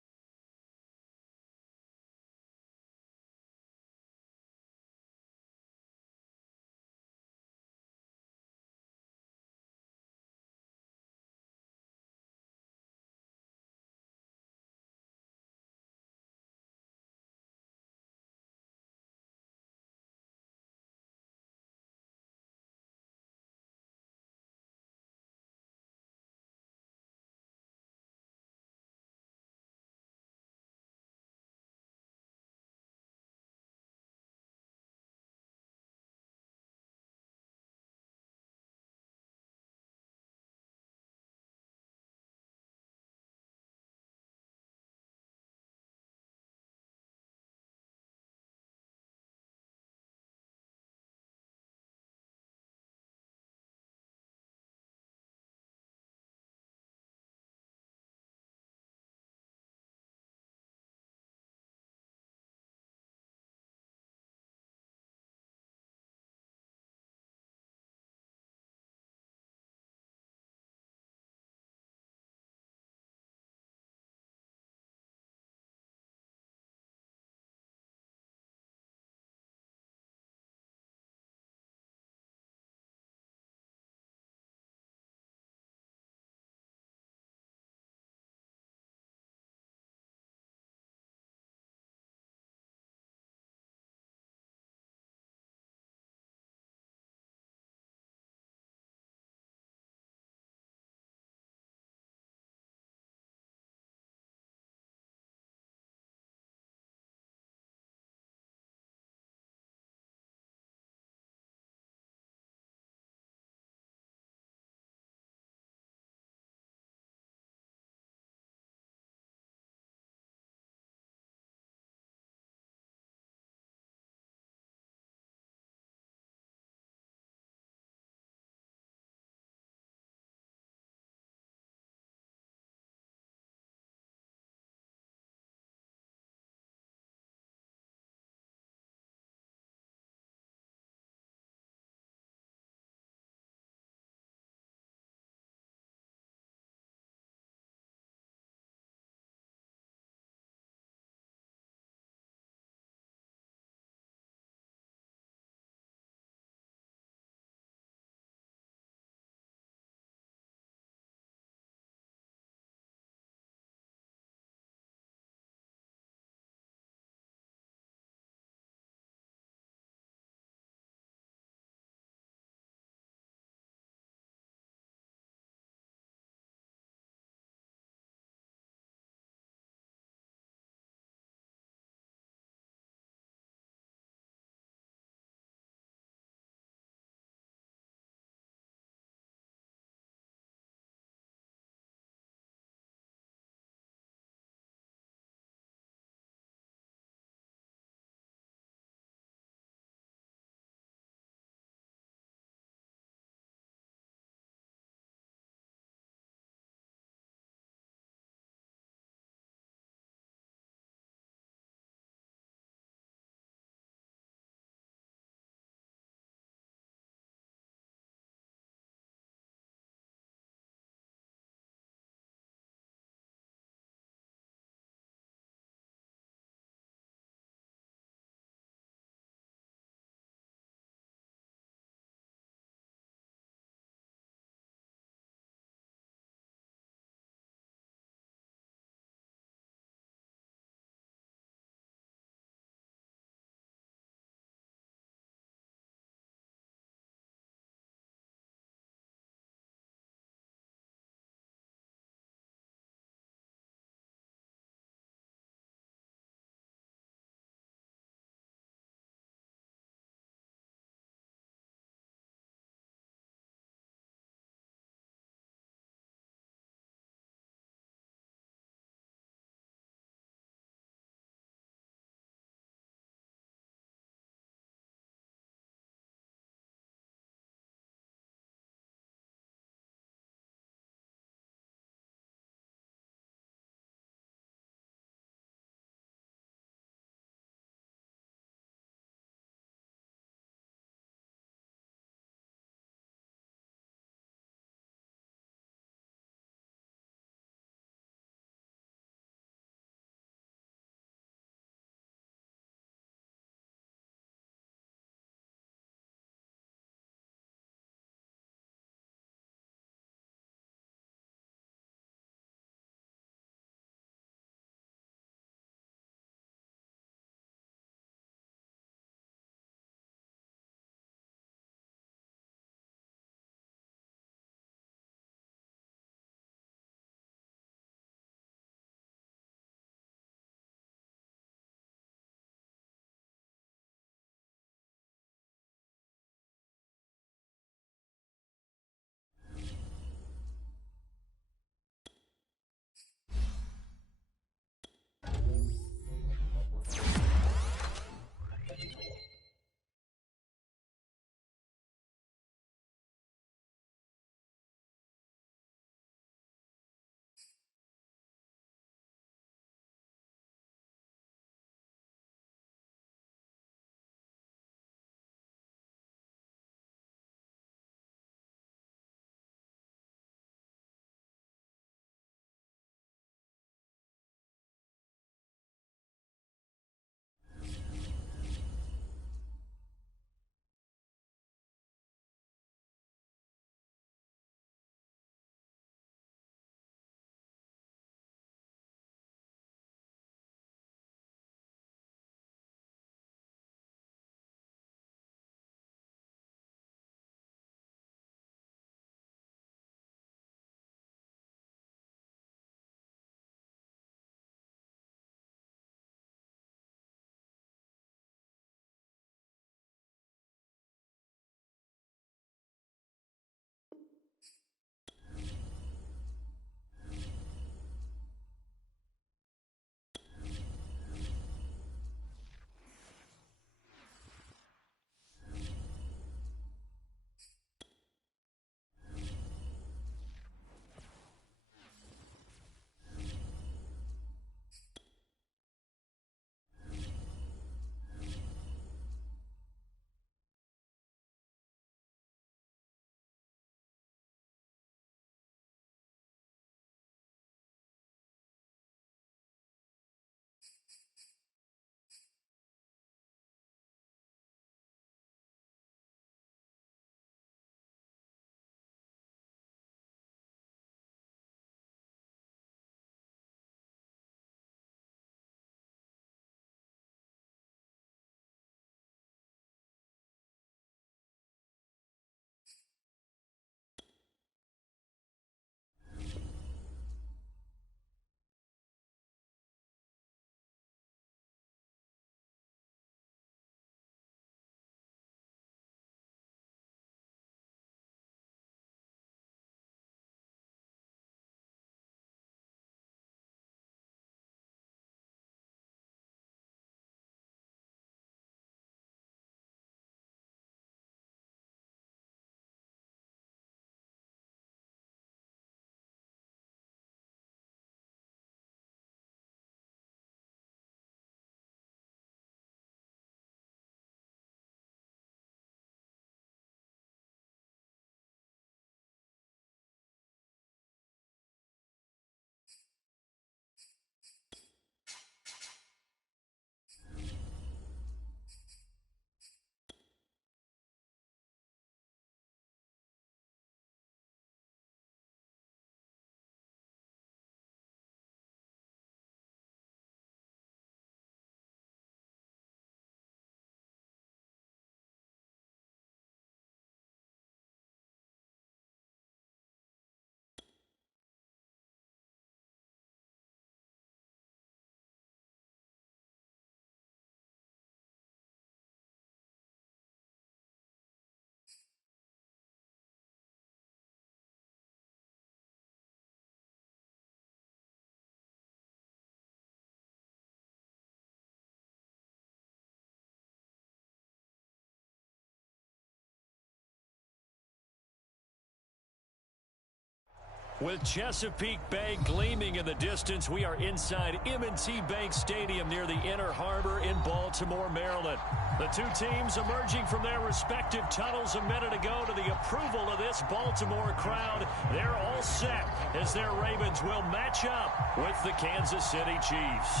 With Chesapeake Bay gleaming in the distance, we are inside M&T Bank Stadium near the Inner Harbor in Baltimore, Maryland. The two teams emerging from their respective tunnels a minute ago to the approval of this Baltimore crowd. They're all set as their Ravens will match up with the Kansas City Chiefs.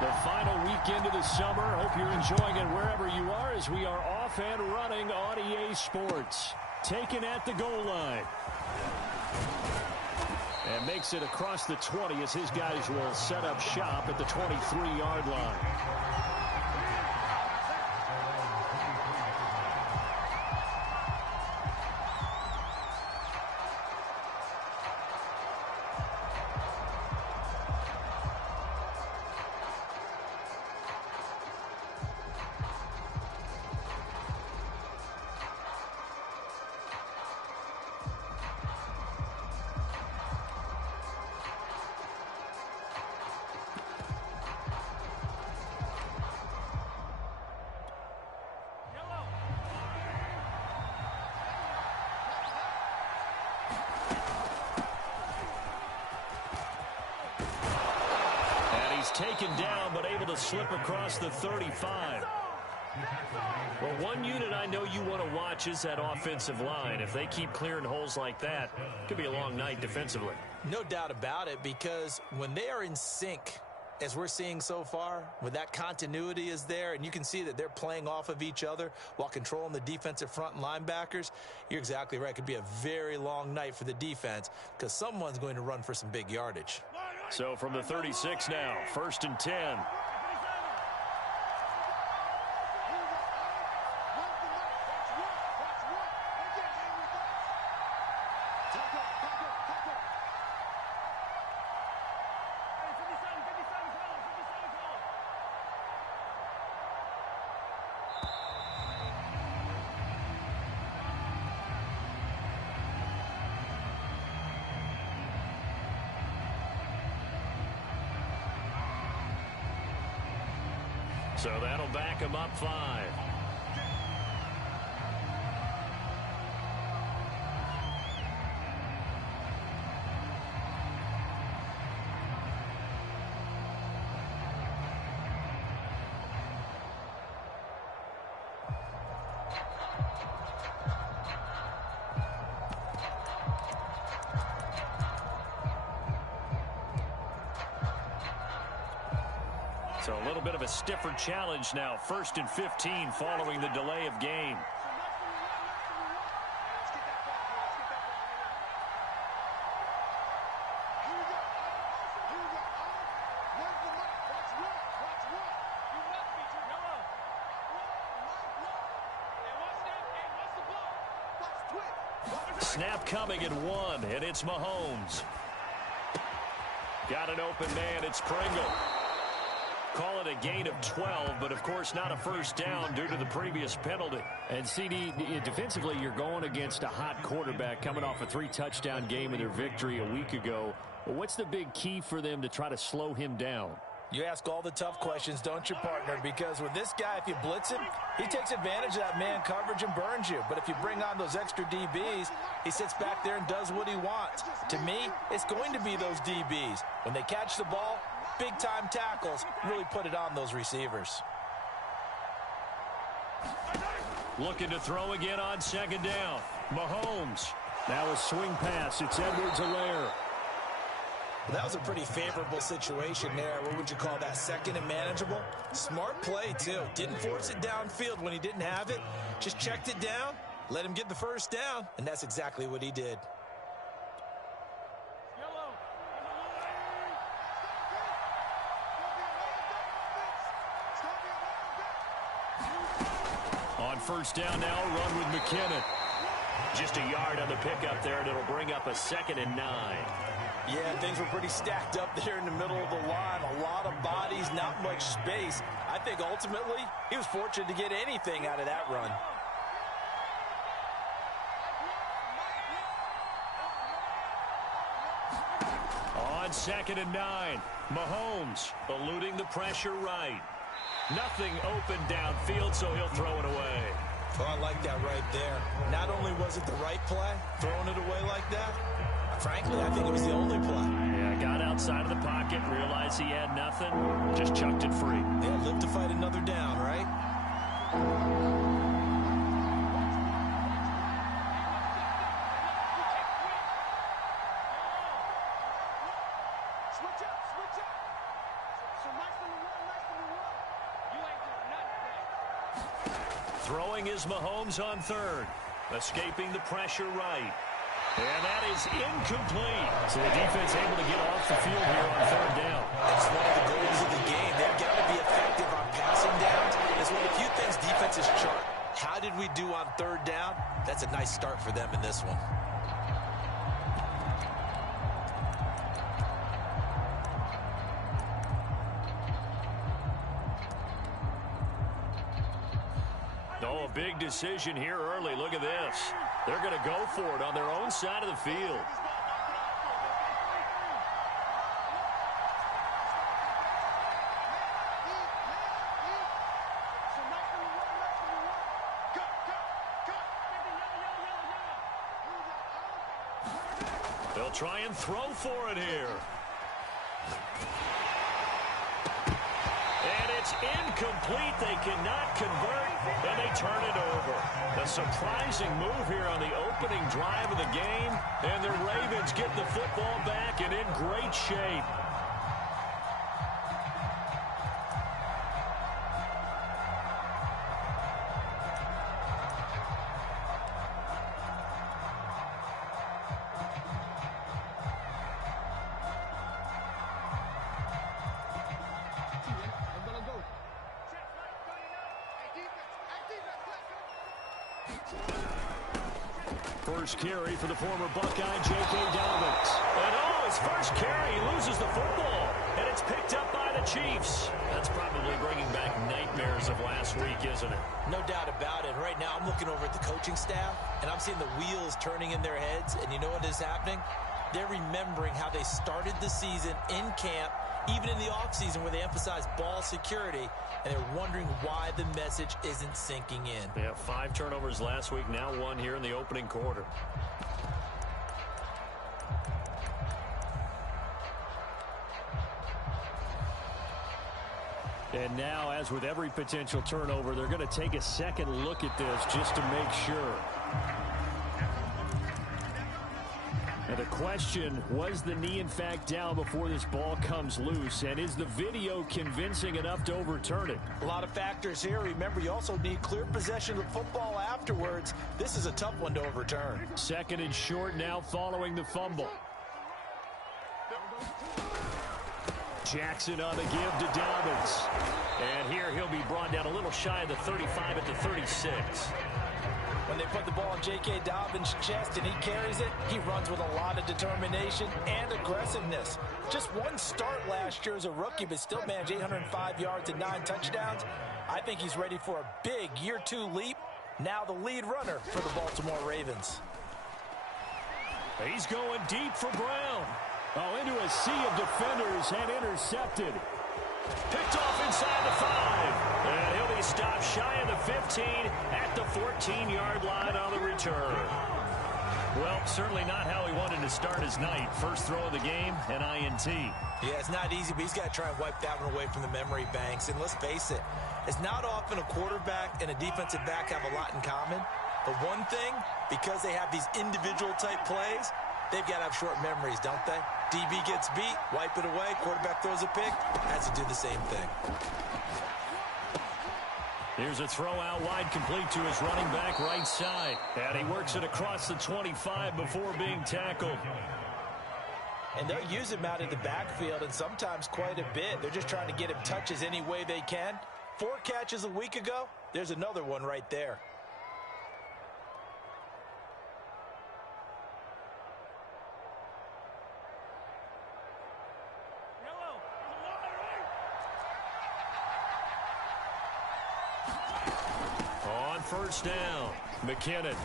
The final weekend of the summer. Hope you're enjoying it wherever you are as we are off and running on EA Sports. Taken at the goal line. And makes it across the 20 as his guys will set up shop at the 23-yard line. Taken down, but able to slip across the 35. Well, one unit I know you want to watch is that offensive line. If they keep clearing holes like that, it could be a long night defensively. No doubt about it, because when they are in sync, as we're seeing so far, when that continuity is there, and you can see that they're playing off of each other while controlling the defensive front and linebackers, you're exactly right. It could be a very long night for the defense because someone's going to run for some big yardage. So from the 36 now, 1st and 10. So that'll back him up 5. So a little bit of a stiffer challenge now. 1st and 15 following the delay of game. Snap coming at 1, and it's Mahomes. Got an open man, it's Pringle. Call it a gain of 12, but of course not a first down due to the previous penalty. And CD, defensively, you're going against a hot quarterback coming off a 3-touchdown game in their victory a week ago. Well, what's the big key for them to try to slow him down? You ask all the tough questions, don't you, partner? Because with this guy, if you blitz him, he takes advantage of that man coverage and burns you. But if you bring on those extra DBs, he sits back there and does what he wants. To me, it's going to be those DBs. When they catch the ball, big-time tackles really put it on those receivers. Looking to throw again on 2nd down. Mahomes. Now a swing pass. It's Edwards-Helaire. Well, that was a pretty favorable situation there. What would you call that? 2nd and manageable? Smart play, too. Didn't force it downfield when he didn't have it. Just checked it down, let him get the first down, and that's exactly what he did. On 1st down now, run with McKinnon. Just a yard on the pickup there, and it'll bring up a 2nd and 9. Yeah, things were pretty stacked up there in the middle of the line. A lot of bodies, not much space. I think ultimately he was fortunate to get anything out of that run. On on 2nd and 9. Mahomes eluding the pressure right. Nothing open downfield, so he'll throw it away. Oh, I like that right there. Not only was it the right play, throwing it away like that, frankly, I think it was the only play. Yeah, got outside of the pocket, realized he had nothing, just chucked it free. Yeah, live to fight another down, right? Switch up, switch up. So nice from the one, nice from the one. You ain't doing nothing today. Throwing is Mahomes on 3rd. Escaping the pressure right. And that is incomplete. So the defense able to get off the field here on 3rd down. It's one of the goals of the game. They've got to be effective on passing downs. It's one of the few things defenses chart. How did we do on 3rd down? That's a nice start for them in this one. Oh, a big decision here early. Look at this. They're going to go for it on their own side of the field. They'll try and throw for it here. And it's incomplete. They cannot convert, and they turn it over. A surprising move here on the opening drive of the game, and the Ravens get the football back and in great shape. First carry for the former Buckeye, J.K. Dobbins. And his first carry, he loses the football. And it's picked up by the Chiefs. That's probably bringing back nightmares of last week, isn't it? No doubt about it. Right now, I'm looking over at the coaching staff, and I'm seeing the wheels turning in their heads. And you know what is happening? They're remembering how they started the season in camp, even in the offseason where they emphasized ball security, and they're wondering why the message isn't sinking in. Yeah, 5 turnovers last week, now 1 here in the opening quarter. And now, as with every potential turnover, they're going to take a second look at this just to make sure. And the question, was the knee in fact down before this ball comes loose? And is the video convincing enough to overturn it? A lot of factors here. Remember, you also need clear possession of the football afterwards. This is a tough one to overturn. 2nd and short now following the fumble. Jackson on the give to Dobbins. And here he'll be brought down a little shy of the 35 at the 36. When they put the ball in J.K. Dobbins' chest and he carries it, he runs with a lot of determination and aggressiveness. Just one start last year as a rookie, but still managed 805 yards and 9 touchdowns. I think he's ready for a big year 2 leap. Now the lead runner for the Baltimore Ravens. He's going deep for Brown. Oh, into a sea of defenders and intercepted. Picked off inside the 5. And he'll be stopped shy of the 15 at the 14-yard line on the return. Well, certainly not how he wanted to start his night. First throw of the game, an INT. Yeah, it's not easy, but he's got to try and wipe that one away from the memory banks. And let's face it, it's not often a quarterback and a defensive back have a lot in common. But one thing, because they have these individual type plays, they've got to have short memories, don't they? DB gets beat, wipe it away, quarterback throws a pick, has to do the same thing. Here's a throw out wide, complete to his running back right side. And he works it across the 25 before being tackled. And they'll use him out in the backfield, and sometimes quite a bit. They're just trying to get him touches any way they can. 4 catches a week ago, there's another one right there. On first down, McKinnon.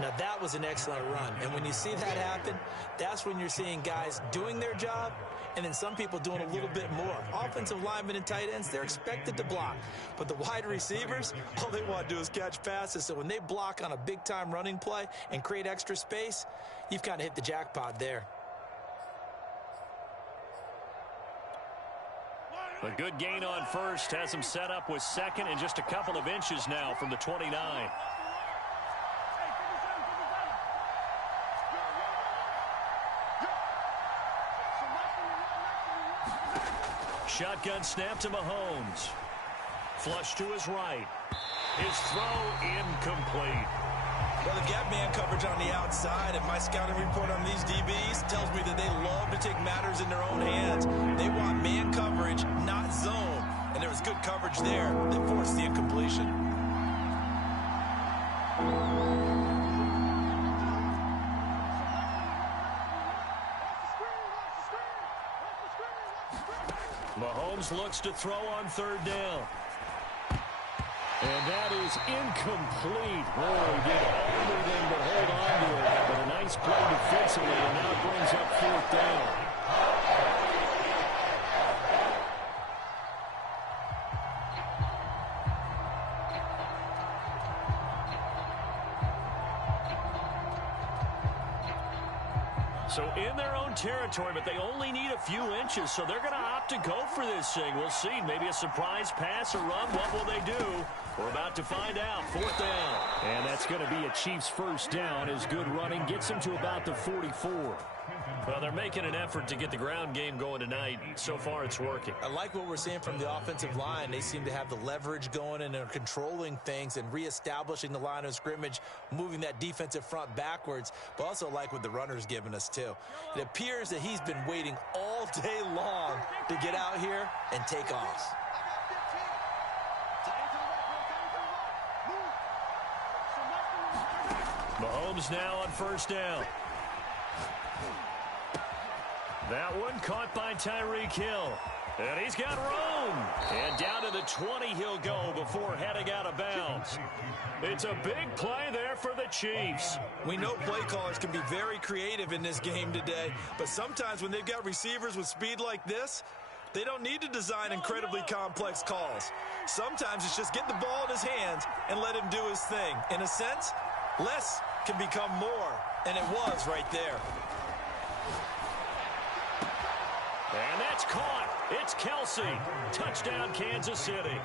Now, that was an excellent run. And when you see that happen, that's when you're seeing guys doing their job and then some people doing a little bit more. Offensive linemen and tight ends, they're expected to block. But the wide receivers, all they want to do is catch passes. So when they block on a big-time running play and create extra space, you've kind of hit the jackpot there. A good gain on first has him set up with second and just a couple of inches now from the 29. Shotgun snap to Mahomes. Flush to his right. His throw incomplete. Well, they've got man coverage on the outside, and my scouting report on these DBs tells me that they love to take matters in their own hands. They want man coverage, not zone. And there was good coverage there that forced the incompletion. Mahomes looks to throw on third down. And that is incomplete. Oh, he did everything but hold on to it. But a nice play defensively, and now brings up fourth down. So in their own territory, but they only need a few inches, so they're going to opt to go for this thing. We'll see. Maybe a surprise pass or run. What will they do? We're about to find out. Fourth down. And that's going to be a Chiefs first down as good running gets them to about the 44. Well, they're making an effort to get the ground game going tonight. So far, it's working. I like what we're seeing from the offensive line. They seem to have the leverage going and are controlling things and reestablishing the line of scrimmage, moving that defensive front backwards, but also like what the runner's giving us, too. It appears that he's been waiting all day long to get out here and take off. Mahomes now on first down. That one caught by Tyreek Hill. And he's got room. And down to the 20 he'll go before heading out of bounds. It's a big play there for the Chiefs. We know play callers can be very creative in this game today, but sometimes when they've got receivers with speed like this, they don't need to design incredibly complex calls. Sometimes it's just get the ball in his hands and let him do his thing. In a sense, less can become more, and it was right there. And that's caught. It's Kelce. Touchdown, Kansas City.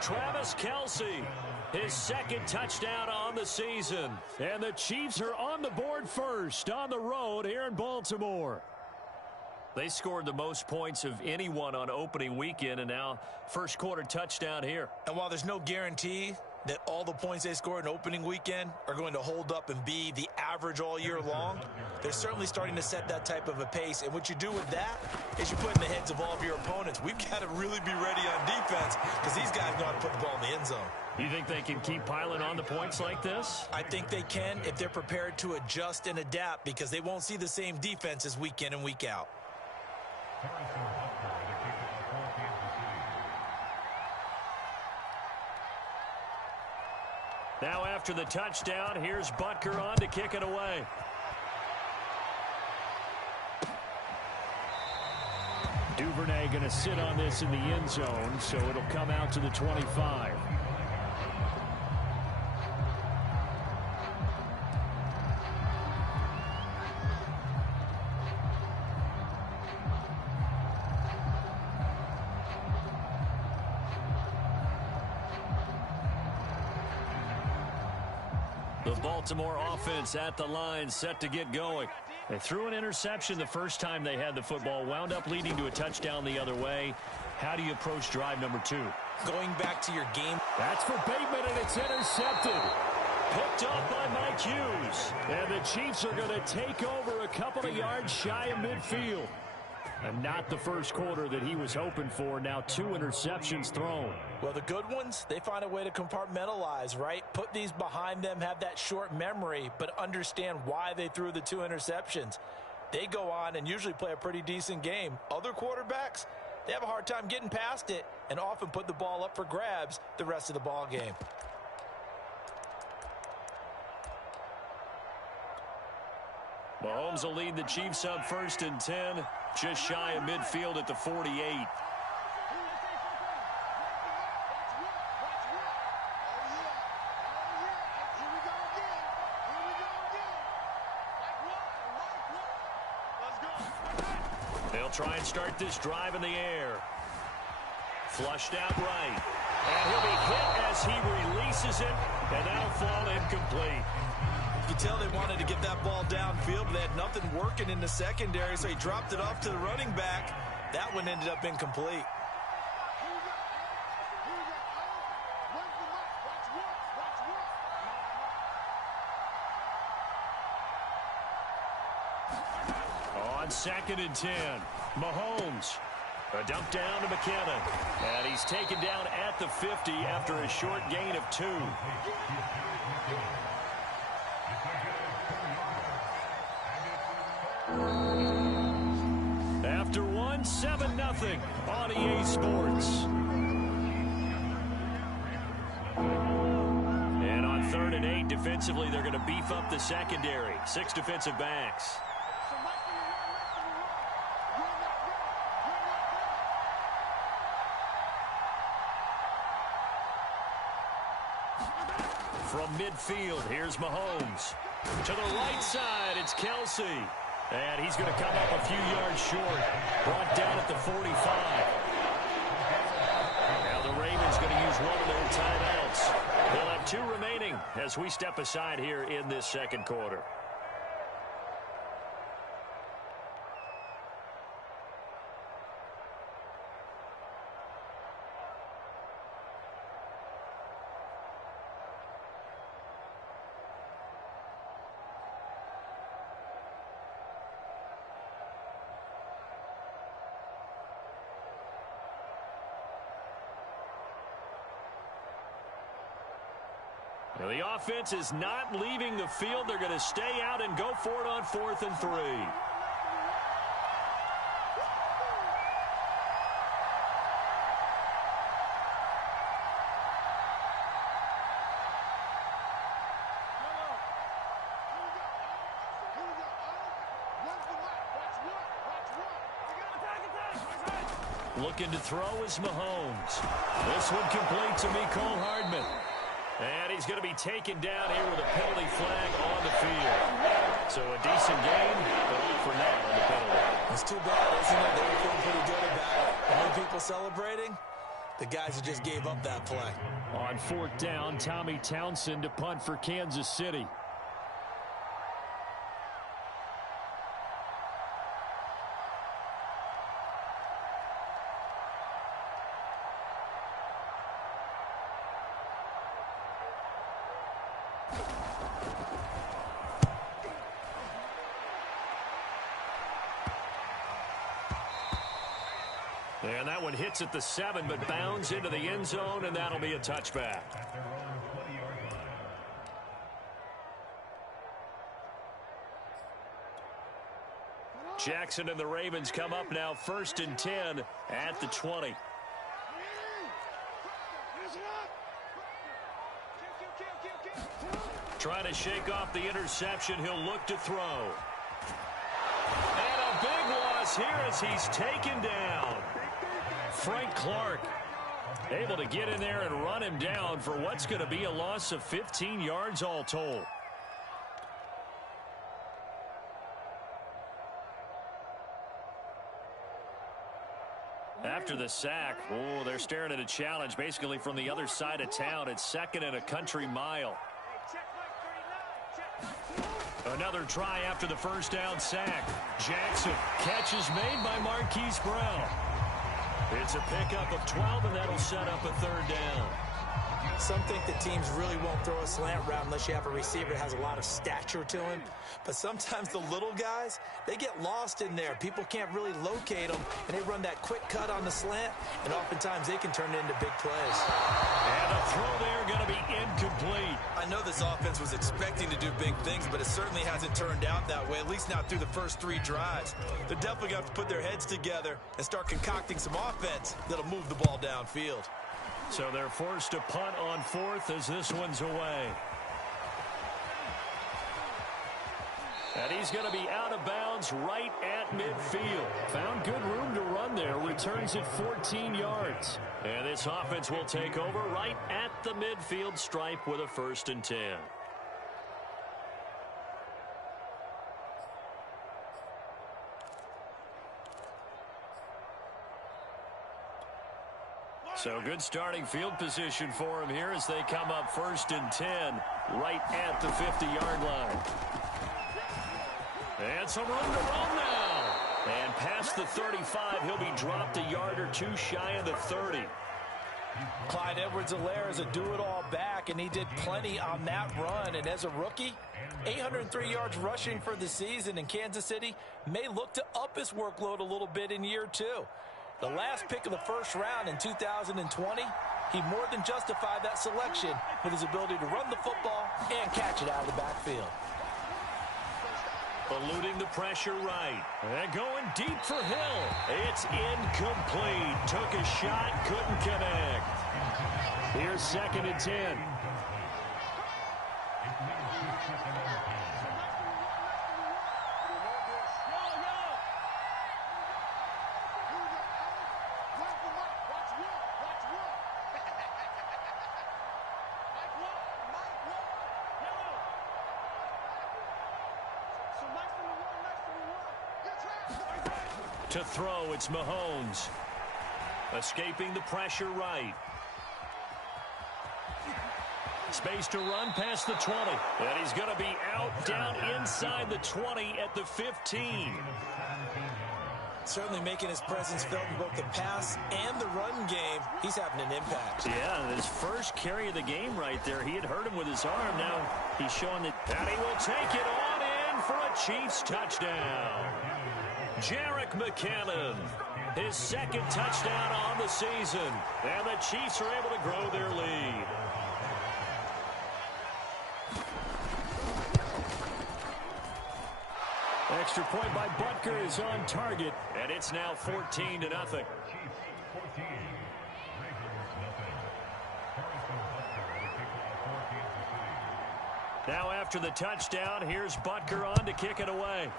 Travis Kelce, his second touchdown on the season. And the Chiefs are on the board first on the road here in Baltimore. They scored the most points of anyone on opening weekend, and now first quarter touchdown here. And while there's no guarantee that all the points they scored in opening weekend are going to hold up and be the average all year long, they're certainly starting to set that type of a pace. And what you do with that is you put in the heads of all of your opponents, we've got to really be ready on defense because these guys know how to put the ball in the end zone. You think they can keep piling on the points like this? I think they can if they're prepared to adjust and adapt, because they won't see the same defenses week in and week out. Now after the touchdown, here's Butker on to kick it away. Duvernay going to sit on this in the end zone, so it'll come out to the 25. The Baltimore offense at the line, set to get going. They threw an interception the first time they had the football, wound up leading to a touchdown the other way. How do you approach drive number 2? Going back to your game. That's for Bateman, and it's intercepted. Picked up by Mike Hughes. And the Chiefs are going to take over a couple of yards shy of midfield. And not the first quarter that he was hoping for. Now 2 interceptions thrown. Well, the good ones, they find a way to compartmentalize, right? Put these behind them, have that short memory, but understand why they threw the 2 interceptions. They go on and usually play a pretty decent game. Other quarterbacks, they have a hard time getting past it and often put the ball up for grabs the rest of the ball game. Mahomes will lead the Chiefs up 1st and 10, just shy of midfield at the 48. They'll try and start this drive in the air. Flushed out right. And he'll be hit as he releases it, and that'll fall incomplete. You can tell they wanted to get that ball downfield, but they had nothing working in the secondary, so he dropped it off to the running back. That one ended up incomplete. On 2nd and 10, Mahomes. A dump down to McKinnon. And he's taken down at the 50 after a short gain of 2. After 1, 7-0 on EA Sports. And on 3rd and 8, defensively, they're going to beef up the secondary. 6 defensive backs. From midfield, here's Mahomes. To the right side, it's Kelsey. And he's going to come up a few yards short. Brought down at the 45. Now the Ravens going to use one of their timeouts. They'll have 2 remaining as we step aside here in this 2nd quarter. Now the offense is not leaving the field. They're going to stay out and go for it on 4th and 3. Looking to throw is Mahomes. This one complete to Mecole Hardman. And he's going to be taken down here with a penalty flag on the field. So a decent game, but all for now on the penalty. It's too bad, isn't it? They were feeling pretty good about it. And the people celebrating, the guys who just gave up that play. On 4th down, Tommy Townsend to punt for Kansas City. And that one hits at the 7, but bounds into the end zone, and that'll be a touchback. Jackson and the Ravens come up now 1st and 10 at the 20. Trying to shake off the interception. He'll look to throw. And a big loss here as he's taken down. Frank Clark able to get in there and run him down for what's going to be a loss of 15 yards all told. After the sack, they're staring at a challenge basically from the other side of town. It's 2nd and a country mile. Another try after the 1st down sack. Jackson, catch is made by Marquise Brown. It's a pickup of 12, and that'll set up a 3rd down. Some think that teams really won't throw a slant route unless you have a receiver that has a lot of stature to him. But sometimes the little guys, they get lost in there. People can't really locate them, and they run that quick cut on the slant, and oftentimes they can turn it into big plays. And a throw there going to be incomplete. I know this offense was expecting to do big things, but it certainly hasn't turned out that way, at least not through the first 3 drives. They're definitely going to have to put their heads together and start concocting some offense that'll move the ball downfield. So they're forced to punt on 4th as this one's away. And he's going to be out of bounds right at midfield. Found good room to run there. Returns it 14 yards. And this offense will take over right at the midfield stripe with a 1st and 10. So good starting field position for him here as they come up 1st and 10 right at the 50-yard line. And some room to run now. And past the 35, he'll be dropped a yard or two shy of the 30. Clyde Edwards-Helaire is a do-it-all back, and he did plenty on that run. And as a rookie, 803 yards rushing for the season, and Kansas City may look to up his workload a little bit in year 2. The last pick of the 1st round in 2020, he more than justified that selection with his ability to run the football and catch it out of the backfield. Eluding the pressure right. And going deep for Hill. It's incomplete. Took a shot, couldn't connect. Here's 2nd and 10. To throw, it's Mahomes. Escaping the pressure right. Space to run past the 20. And he's going to be out down inside the 20 at the 15. Certainly making his presence felt in both the pass and the run game. He's having an impact. Yeah, his first carry of the game right there. He had hurt him with his arm. Now he's showing that he will take it on in for a Chiefs touchdown. Jerick McKinnon, his 2nd touchdown on the season. And the Chiefs are able to grow their lead. Extra point by Butker is on target. And it's now 14-0. Now after the touchdown, here's Butker on to kick it away.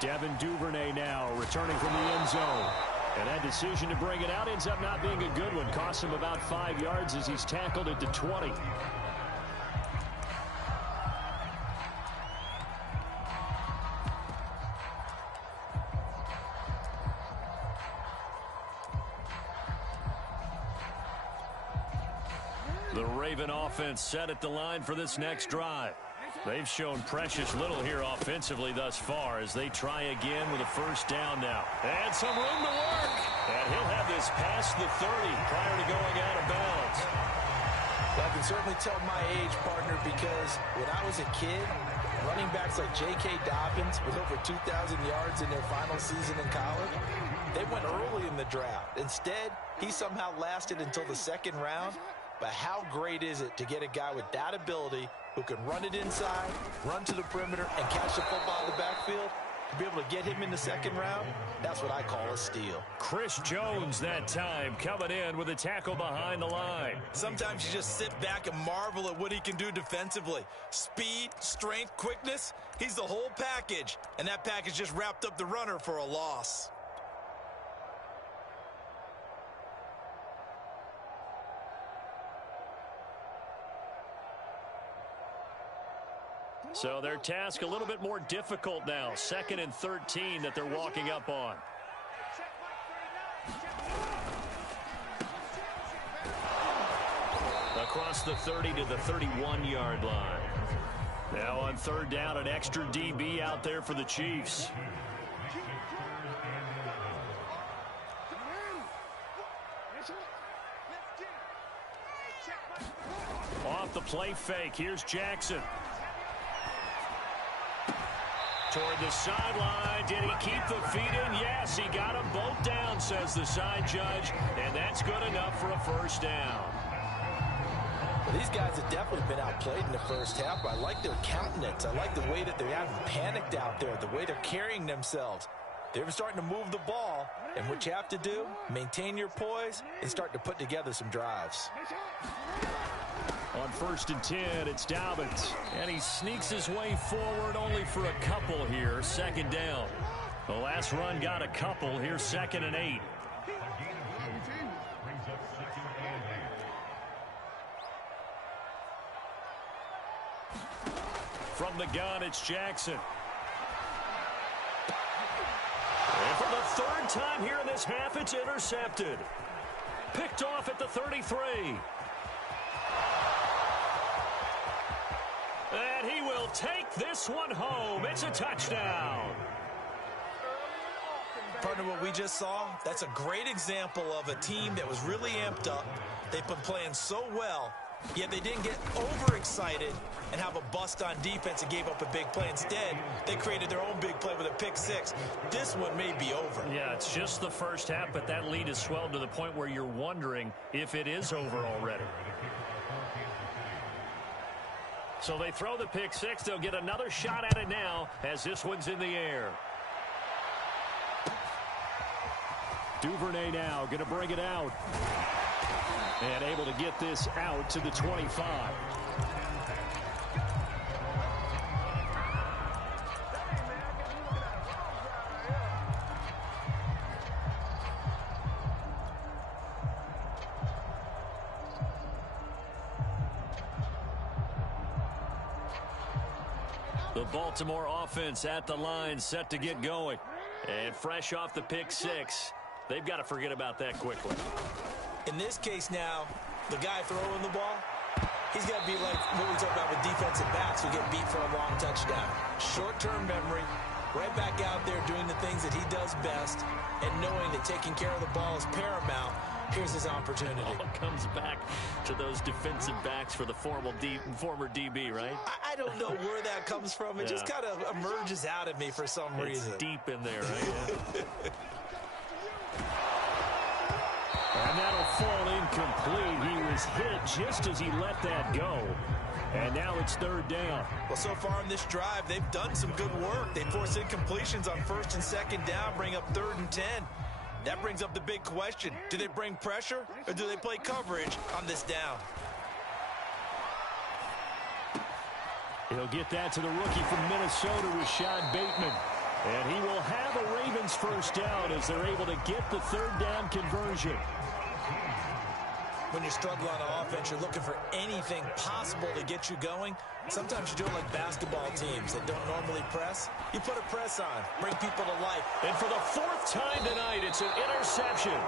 Devin Duvernay now returning from the end zone. And that decision to bring it out ends up not being a good one. Costs him about 5 yards as he's tackled at the 20. The Raven offense set at the line for this next drive. They've shown precious little here offensively thus far as they try again with a 1st down now. And some room to work. And he'll have this past the 30 prior to going out of bounds. Well, I can certainly tell my age, partner, because when I was a kid, running backs like J.K. Dobbins with over 2,000 yards in their final season in college, they went early in the draft. Instead, he somehow lasted until the 2nd round. But how great is it to get a guy with that ability who can run it inside, run to the perimeter, and catch the football in the backfield? To be able to get him in the 2nd round, that's what I call a steal. Chris Jones that time coming in with a tackle behind the line. Sometimes you just sit back and marvel at what he can do defensively. Speed, strength, quickness, he's the whole package. And that package just wrapped up the runner for a loss. So their task a little bit more difficult now. 2nd and 13 that they're walking up on. Across the 30 to the 31-yard line. Now on 3rd down, an extra DB out there for the Chiefs. Off the play fake. Here's Jackson. Toward the sideline. Did he keep the feet in? Yes, he got them both down, says the side judge. And that's good enough for a 1st down. Well, these guys have definitely been outplayed in the 1st half, but I like their countenance. I like the way that they haven't panicked out there, the way they're carrying themselves. They're starting to move the ball, and what you have to do, maintain your poise and start to put together some drives. On 1st and 10, it's Dobbins. And he sneaks his way forward only for a couple here. 2nd down. The last run got a couple. Here's 2nd and 8. From the gun, it's Jackson. And for the 3rd time here in this half, it's intercepted. Picked off at the 33. And he will take this one home. It's a touchdown. Partner, what we just saw, that's a great example of a team that was really amped up. They've been playing so well, yet they didn't get overexcited and have a bust on defense and gave up a big play. Instead, they created their own big play with a pick six. This one may be over. Yeah, it's just the first half, but that lead has swelled to the point where you're wondering if it is over already. So they throw the pick six. They'll get another shot at it now as this one's in the air. Duvernay now going to bring it out. And able to get this out to the 25. The Baltimore offense at the line, set to get going. And fresh off the pick six, they've got to forget about that quickly. In this case now, the guy throwing the ball, he's got to be like what we talk about with defensive backs who get beat for a long touchdown. Short-term memory, right back out there doing the things that he does best, and knowing that taking care of the ball is paramount. Here's his opportunity. All comes back to those defensive backs for the former DB, right? I don't know where that comes from. It just kind of emerges out of me for some reason. It's deep in there, right? Yeah. And that'll fall incomplete. He was hit just as he let that go. And now it's 3rd down. Well, so far in this drive, they've done some good work. They force incompletions on 1st and 2nd down, bring up 3rd and 10. That brings up the big question. Do they bring pressure or do they play coverage on this down? He'll get that to the rookie from Minnesota, Rashad Bateman. And he will have a Ravens 1st down as they're able to get the 3rd down conversion. When you're struggling on offense, you're looking for anything possible to get you going. Sometimes you do it like basketball teams that don't normally press. You put a press on, bring people to life. And for the 4th time tonight, it's an interception.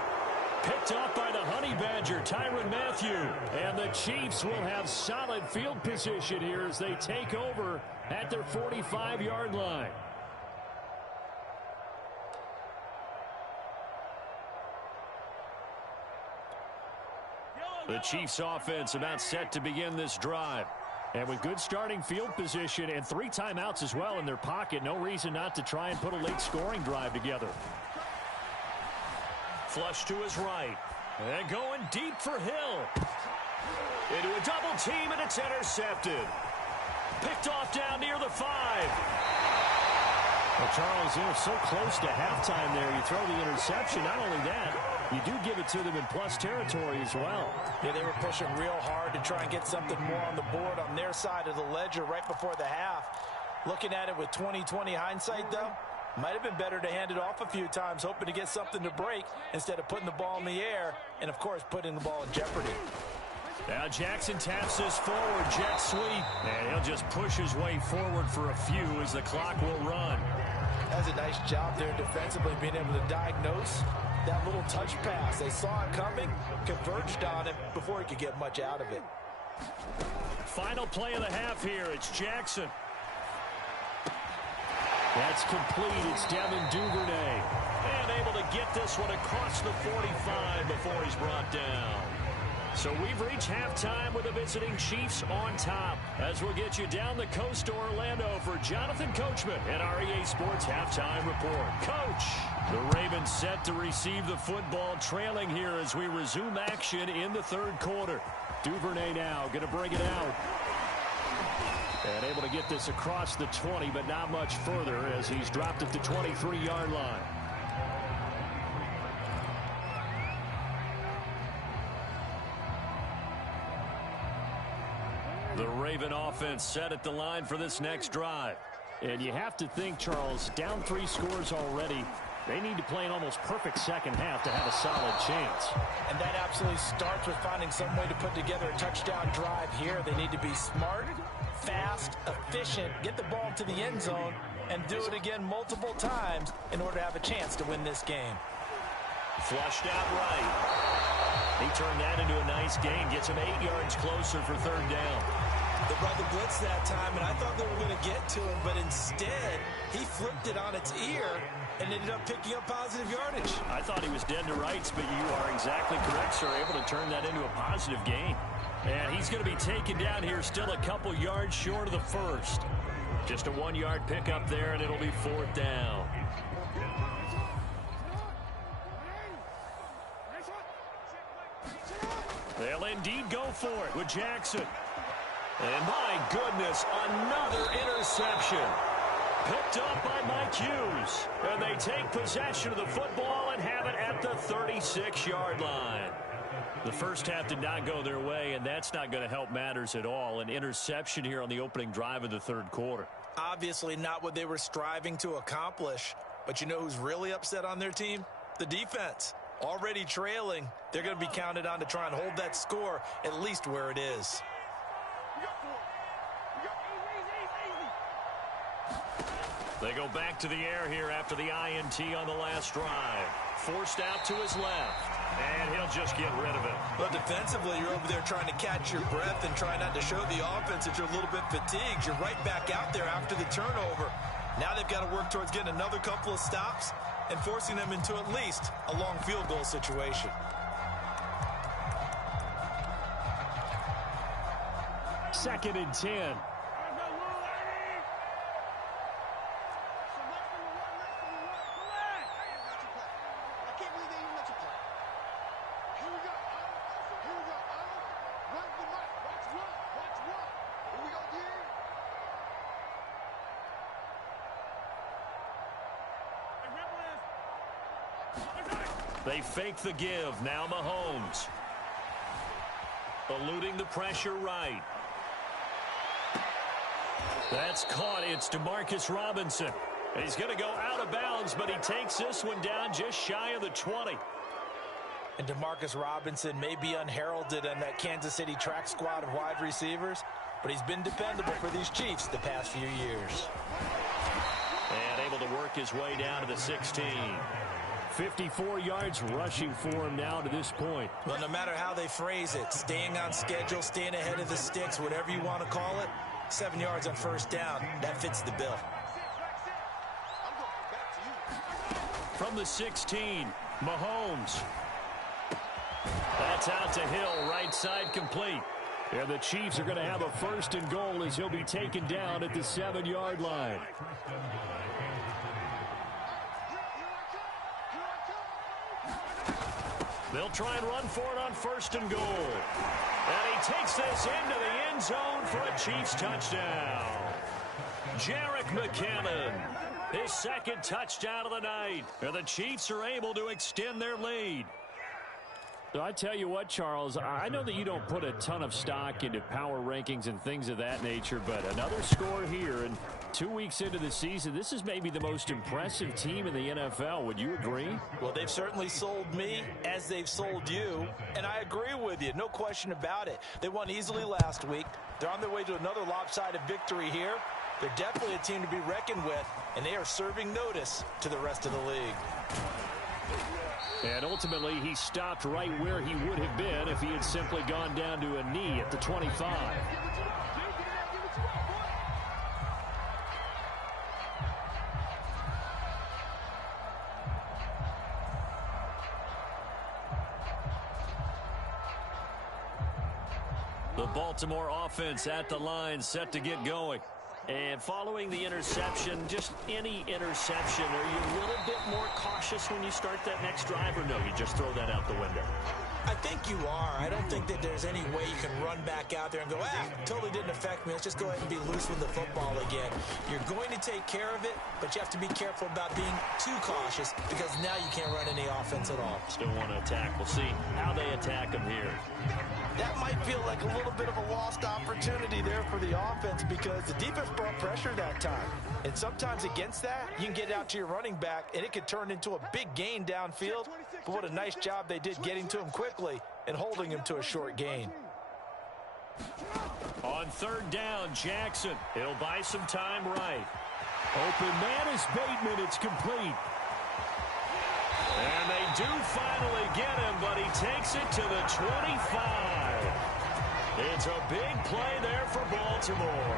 Picked off by the Honey Badger, Tyrann Mathieu. And the Chiefs will have solid field position here as they take over at their 45-yard line. The Chiefs offense about set to begin this drive. And with good starting field position and 3 timeouts as well in their pocket, no reason not to try and put a late scoring drive together. Flush to his right. And going deep for Hill. Into a double team, and it's intercepted. Picked off down near the 5. Well, Charles, they're so close to halftime there. You throw the interception. Not only that, you do give it to them in plus territory as well. Yeah, they were pushing real hard to try and get something more on the board on their side of the ledger right before the half. Looking at it with 20/20 hindsight, though, might have been better to hand it off a few times, hoping to get something to break instead of putting the ball in the air and, of course, putting the ball in jeopardy. Now Jackson taps this forward, jet sweep, and he'll just push his way forward for a few as the clock will run. That's a nice job there defensively, being able to diagnose that little touch pass. They saw it coming, converged on him before he could get much out of it. Final play of the half here. It's Jackson. That's complete. It's Devin Duvernay. And able to get this one across the 45 before he's brought down. So we've reached halftime with the visiting Chiefs on top. As we'll get you down the coast to Orlando for Jonathan Coachman and our EA Sports Halftime Report. Coach, the Ravens set to receive the football, trailing here as we resume action in the 3rd quarter. Duvernay now going to bring it out. And able to get this across the 20, but not much further as he's dropped at the 23-yard line. The Raven offense set at the line for this next drive. And you have to think, Charles, down 3 scores already. They need to play an almost perfect second half to have a solid chance. And that absolutely starts with finding some way to put together a touchdown drive here. They need to be smart, fast, efficient, get the ball to the end zone, and do it again multiple times in order to have a chance to win this game. Flushed out right. He turned that into a nice gain, gets him 8 yards closer for 3rd down. They brought the blitz that time, and I thought they were going to get to him, but instead, he flipped it on its ear and ended up picking up positive yardage. I thought he was dead to rights, but you are exactly correct, sir. Able to turn that into a positive gain. And he's going to be taken down here, still a couple yards short of the first. Just a 1-yard pickup there, and it'll be 4th down. They'll indeed go for it with Jackson. And my goodness, another interception. Picked up by Mike Hughes. And they take possession of the football and have it at the 36-yard line. The first half did not go their way, and that's not going to help matters at all. An interception here on the opening drive of the 3rd quarter. Obviously not what they were striving to accomplish. But you know who's really upset on their team? The defense. Already trailing. They're going to be counted on to try and hold that score at least where it is. They go back to the air here after the INT on the last drive. Forced out to his left. And he'll just get rid of it. But defensively, you're over there trying to catch your breath and try not to show the offense that you're a little bit fatigued. You're right back out there after the turnover. Now they've got to work towards getting another couple of stops and forcing them into at least a long field goal situation. Second and 10. They fake the give. Now Mahomes. Eluding the pressure right. That's caught. It's DeMarcus Robinson. He's going to go out of bounds, but he takes this one down just shy of the 20. And DeMarcus Robinson may be unheralded in that Kansas City track squad of wide receivers, but he's been dependable for these Chiefs the past few years. And able to work his way down to the 16. 54 yards rushing for him now to this point. Well, no matter how they phrase it, staying on schedule, staying ahead of the sticks, whatever you want to call it, 7 yards on 1st down, that fits the bill. From the 16, Mahomes. That's out to Hill, right side complete. And the Chiefs are going to have a 1st and goal as he'll be taken down at the 7-yard line. They'll try and run for it on 1st and goal. And he takes this into the end zone for a Chiefs touchdown. Jerick McKinnon, his 2nd touchdown of the night. And the Chiefs are able to extend their lead. So I tell you what, Charles, I know that you don't put a ton of stock into power rankings and things of that nature, but another score here, and 2 weeks into the season, this is maybe the most impressive team in the NFL. Would you agree? Well, they've certainly sold me as they've sold you, and I agree with you, no question about it. They won easily last week. They're on their way to another lopsided victory here. They're definitely a team to be reckoned with, and they are serving notice to the rest of the league. And ultimately, he stopped right where he would have been if he had simply gone down to a knee at the 25. The Baltimore offense at the line, set to get going. And following the interception, just any interception, are you a little bit more cautious when you start that next drive, or no, you just throw that out the window? I think you are. I don't think that there's any way you can run back out there and go, totally didn't affect me. Let's just go ahead and be loose with the football again. You're going to take care of it, but you have to be careful about being too cautious because now you can't run any offense at all. Still want to attack. We'll see how they attack them here. That might feel like a little bit of a lost opportunity there for the offense because the defense brought pressure that time. And sometimes against that, you can get out to your running back, and it could turn into a big gain downfield. But what a nice job they did getting to him quickly and holding him to a short gain. On third down, Jackson. He'll buy some time right. Open man is Bateman. It's complete. And they do finally get him, but he takes it to the 25. It's a big play there for Baltimore.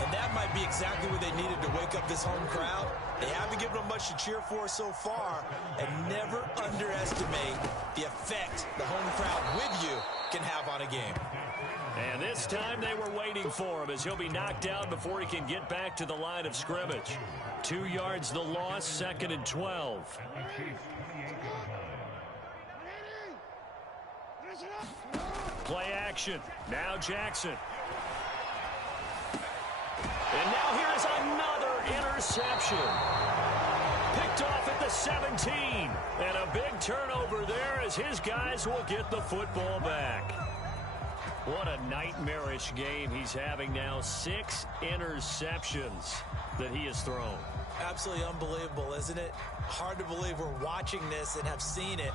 And that might be exactly what they needed to wake up this home crowd. They haven't given them much to cheer for so far, and never underestimate the effect the home crowd with you can have on a game. And this time they were waiting for him as he'll be knocked down before he can get back to the line of scrimmage. 2 yards the loss, 2nd and 12. Play action. Now Jackson. And now here is another interception. Picked off at the 17. And a big turnover there as his guys will get the football back. What a nightmarish game he's having now. 6 interceptions that he has thrown. Absolutely unbelievable, isn't it? Hard to believe we're watching this and have seen it,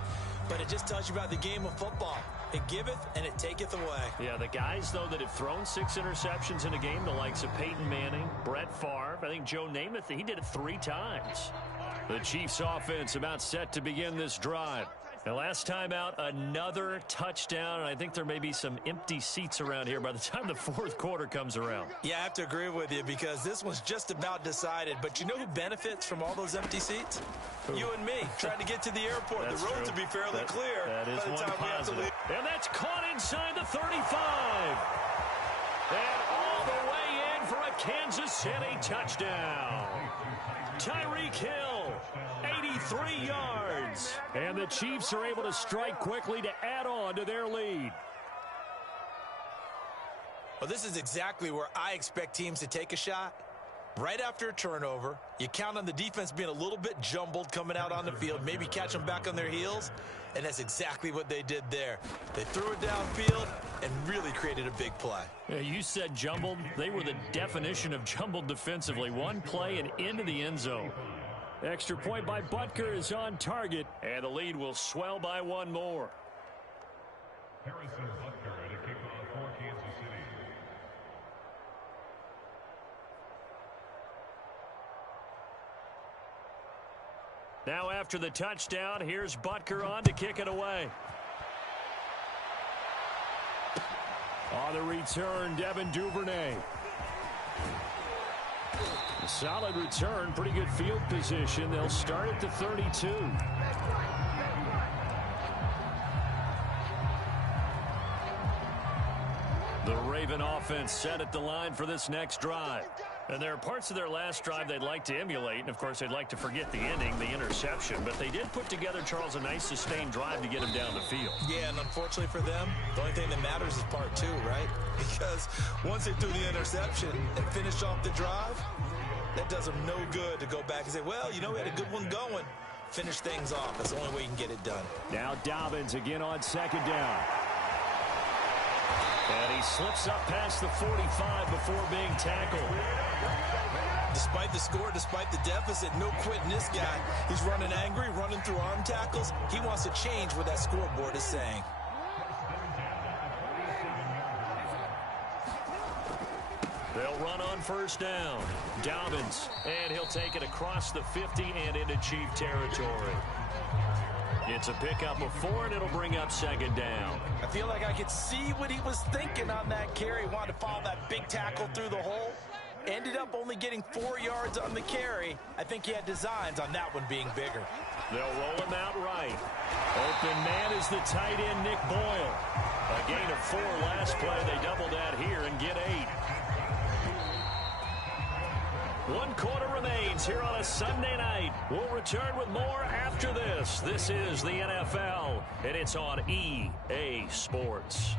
but it just tells you about the game of football. It giveth and it taketh away. Yeah, the guys, though, that have thrown 6 interceptions in a game, the likes of Peyton Manning, Brett Favre, I think Joe Namath, he did it 3 times. The Chiefs offense about set to begin this drive. The last time out, another touchdown, and I think there may be some empty seats around here by the time the 4th quarter comes around. Yeah, I have to agree with you because this one's just about decided. But you know who benefits from all those empty seats? Who? You and me, trying to get to the airport. The roads will be fairly clear that is by the time we have to leave. And that's caught inside the 35. And all the way in for a Kansas City touchdown. Tyreek Hill, 83 yards. And the Chiefs are able to strike quickly to add on to their lead. Well, this is exactly where I expect teams to take a shot. Right after a turnover, you count on the defense being a little bit jumbled coming out on the field, maybe catch them back on their heels, and that's exactly what they did there. They threw it downfield and really created a big play. Yeah, you said jumbled. They were the definition of jumbled defensively. One play and into the end zone. Extra point by Butker is on target, and the lead will swell by 1 more. Harrison Butker to kick off for Kansas City. Now after the touchdown, here's Butker on to kick it away. On the return, Devin Duvernay. A solid return, pretty good field position. They'll start at the 32. The Raven offense set at the line for this next drive. And there are parts of their last drive they'd like to emulate. And, of course, they'd like to forget the ending, the interception. But they did put together, Charles, a nice sustained drive to get him down the field. Yeah, and unfortunately for them, the only thing that matters is part 2, right? Because once they threw the interception and finished off the drive, that does them no good to go back and say, well, you know, we had a good one going. Finish things off. That's the only way you can get it done. Now Dobbins again on 2nd down. And he slips up past the 45 before being tackled. Despite the score, despite the deficit, no quitting this guy. He's running angry, running through arm tackles. He wants to change what that scoreboard is saying. They'll run on 1st down. Dobbins, and he'll take it across the 50 and into Chief territory. It's a pickup of 4, and it'll bring up 2nd down. I feel like I could see what he was thinking on that carry. He wanted to follow that big tackle through the hole. Ended up only getting 4 yards on the carry. I think he had designs on that one being bigger. They'll roll him out right. Open man is the tight end, Nick Boyle. A gain of 4 last play. They double that here and get 8. One quarter remains here on a Sunday night. We'll return with more after this. This is the NFL, and it's on EA Sports.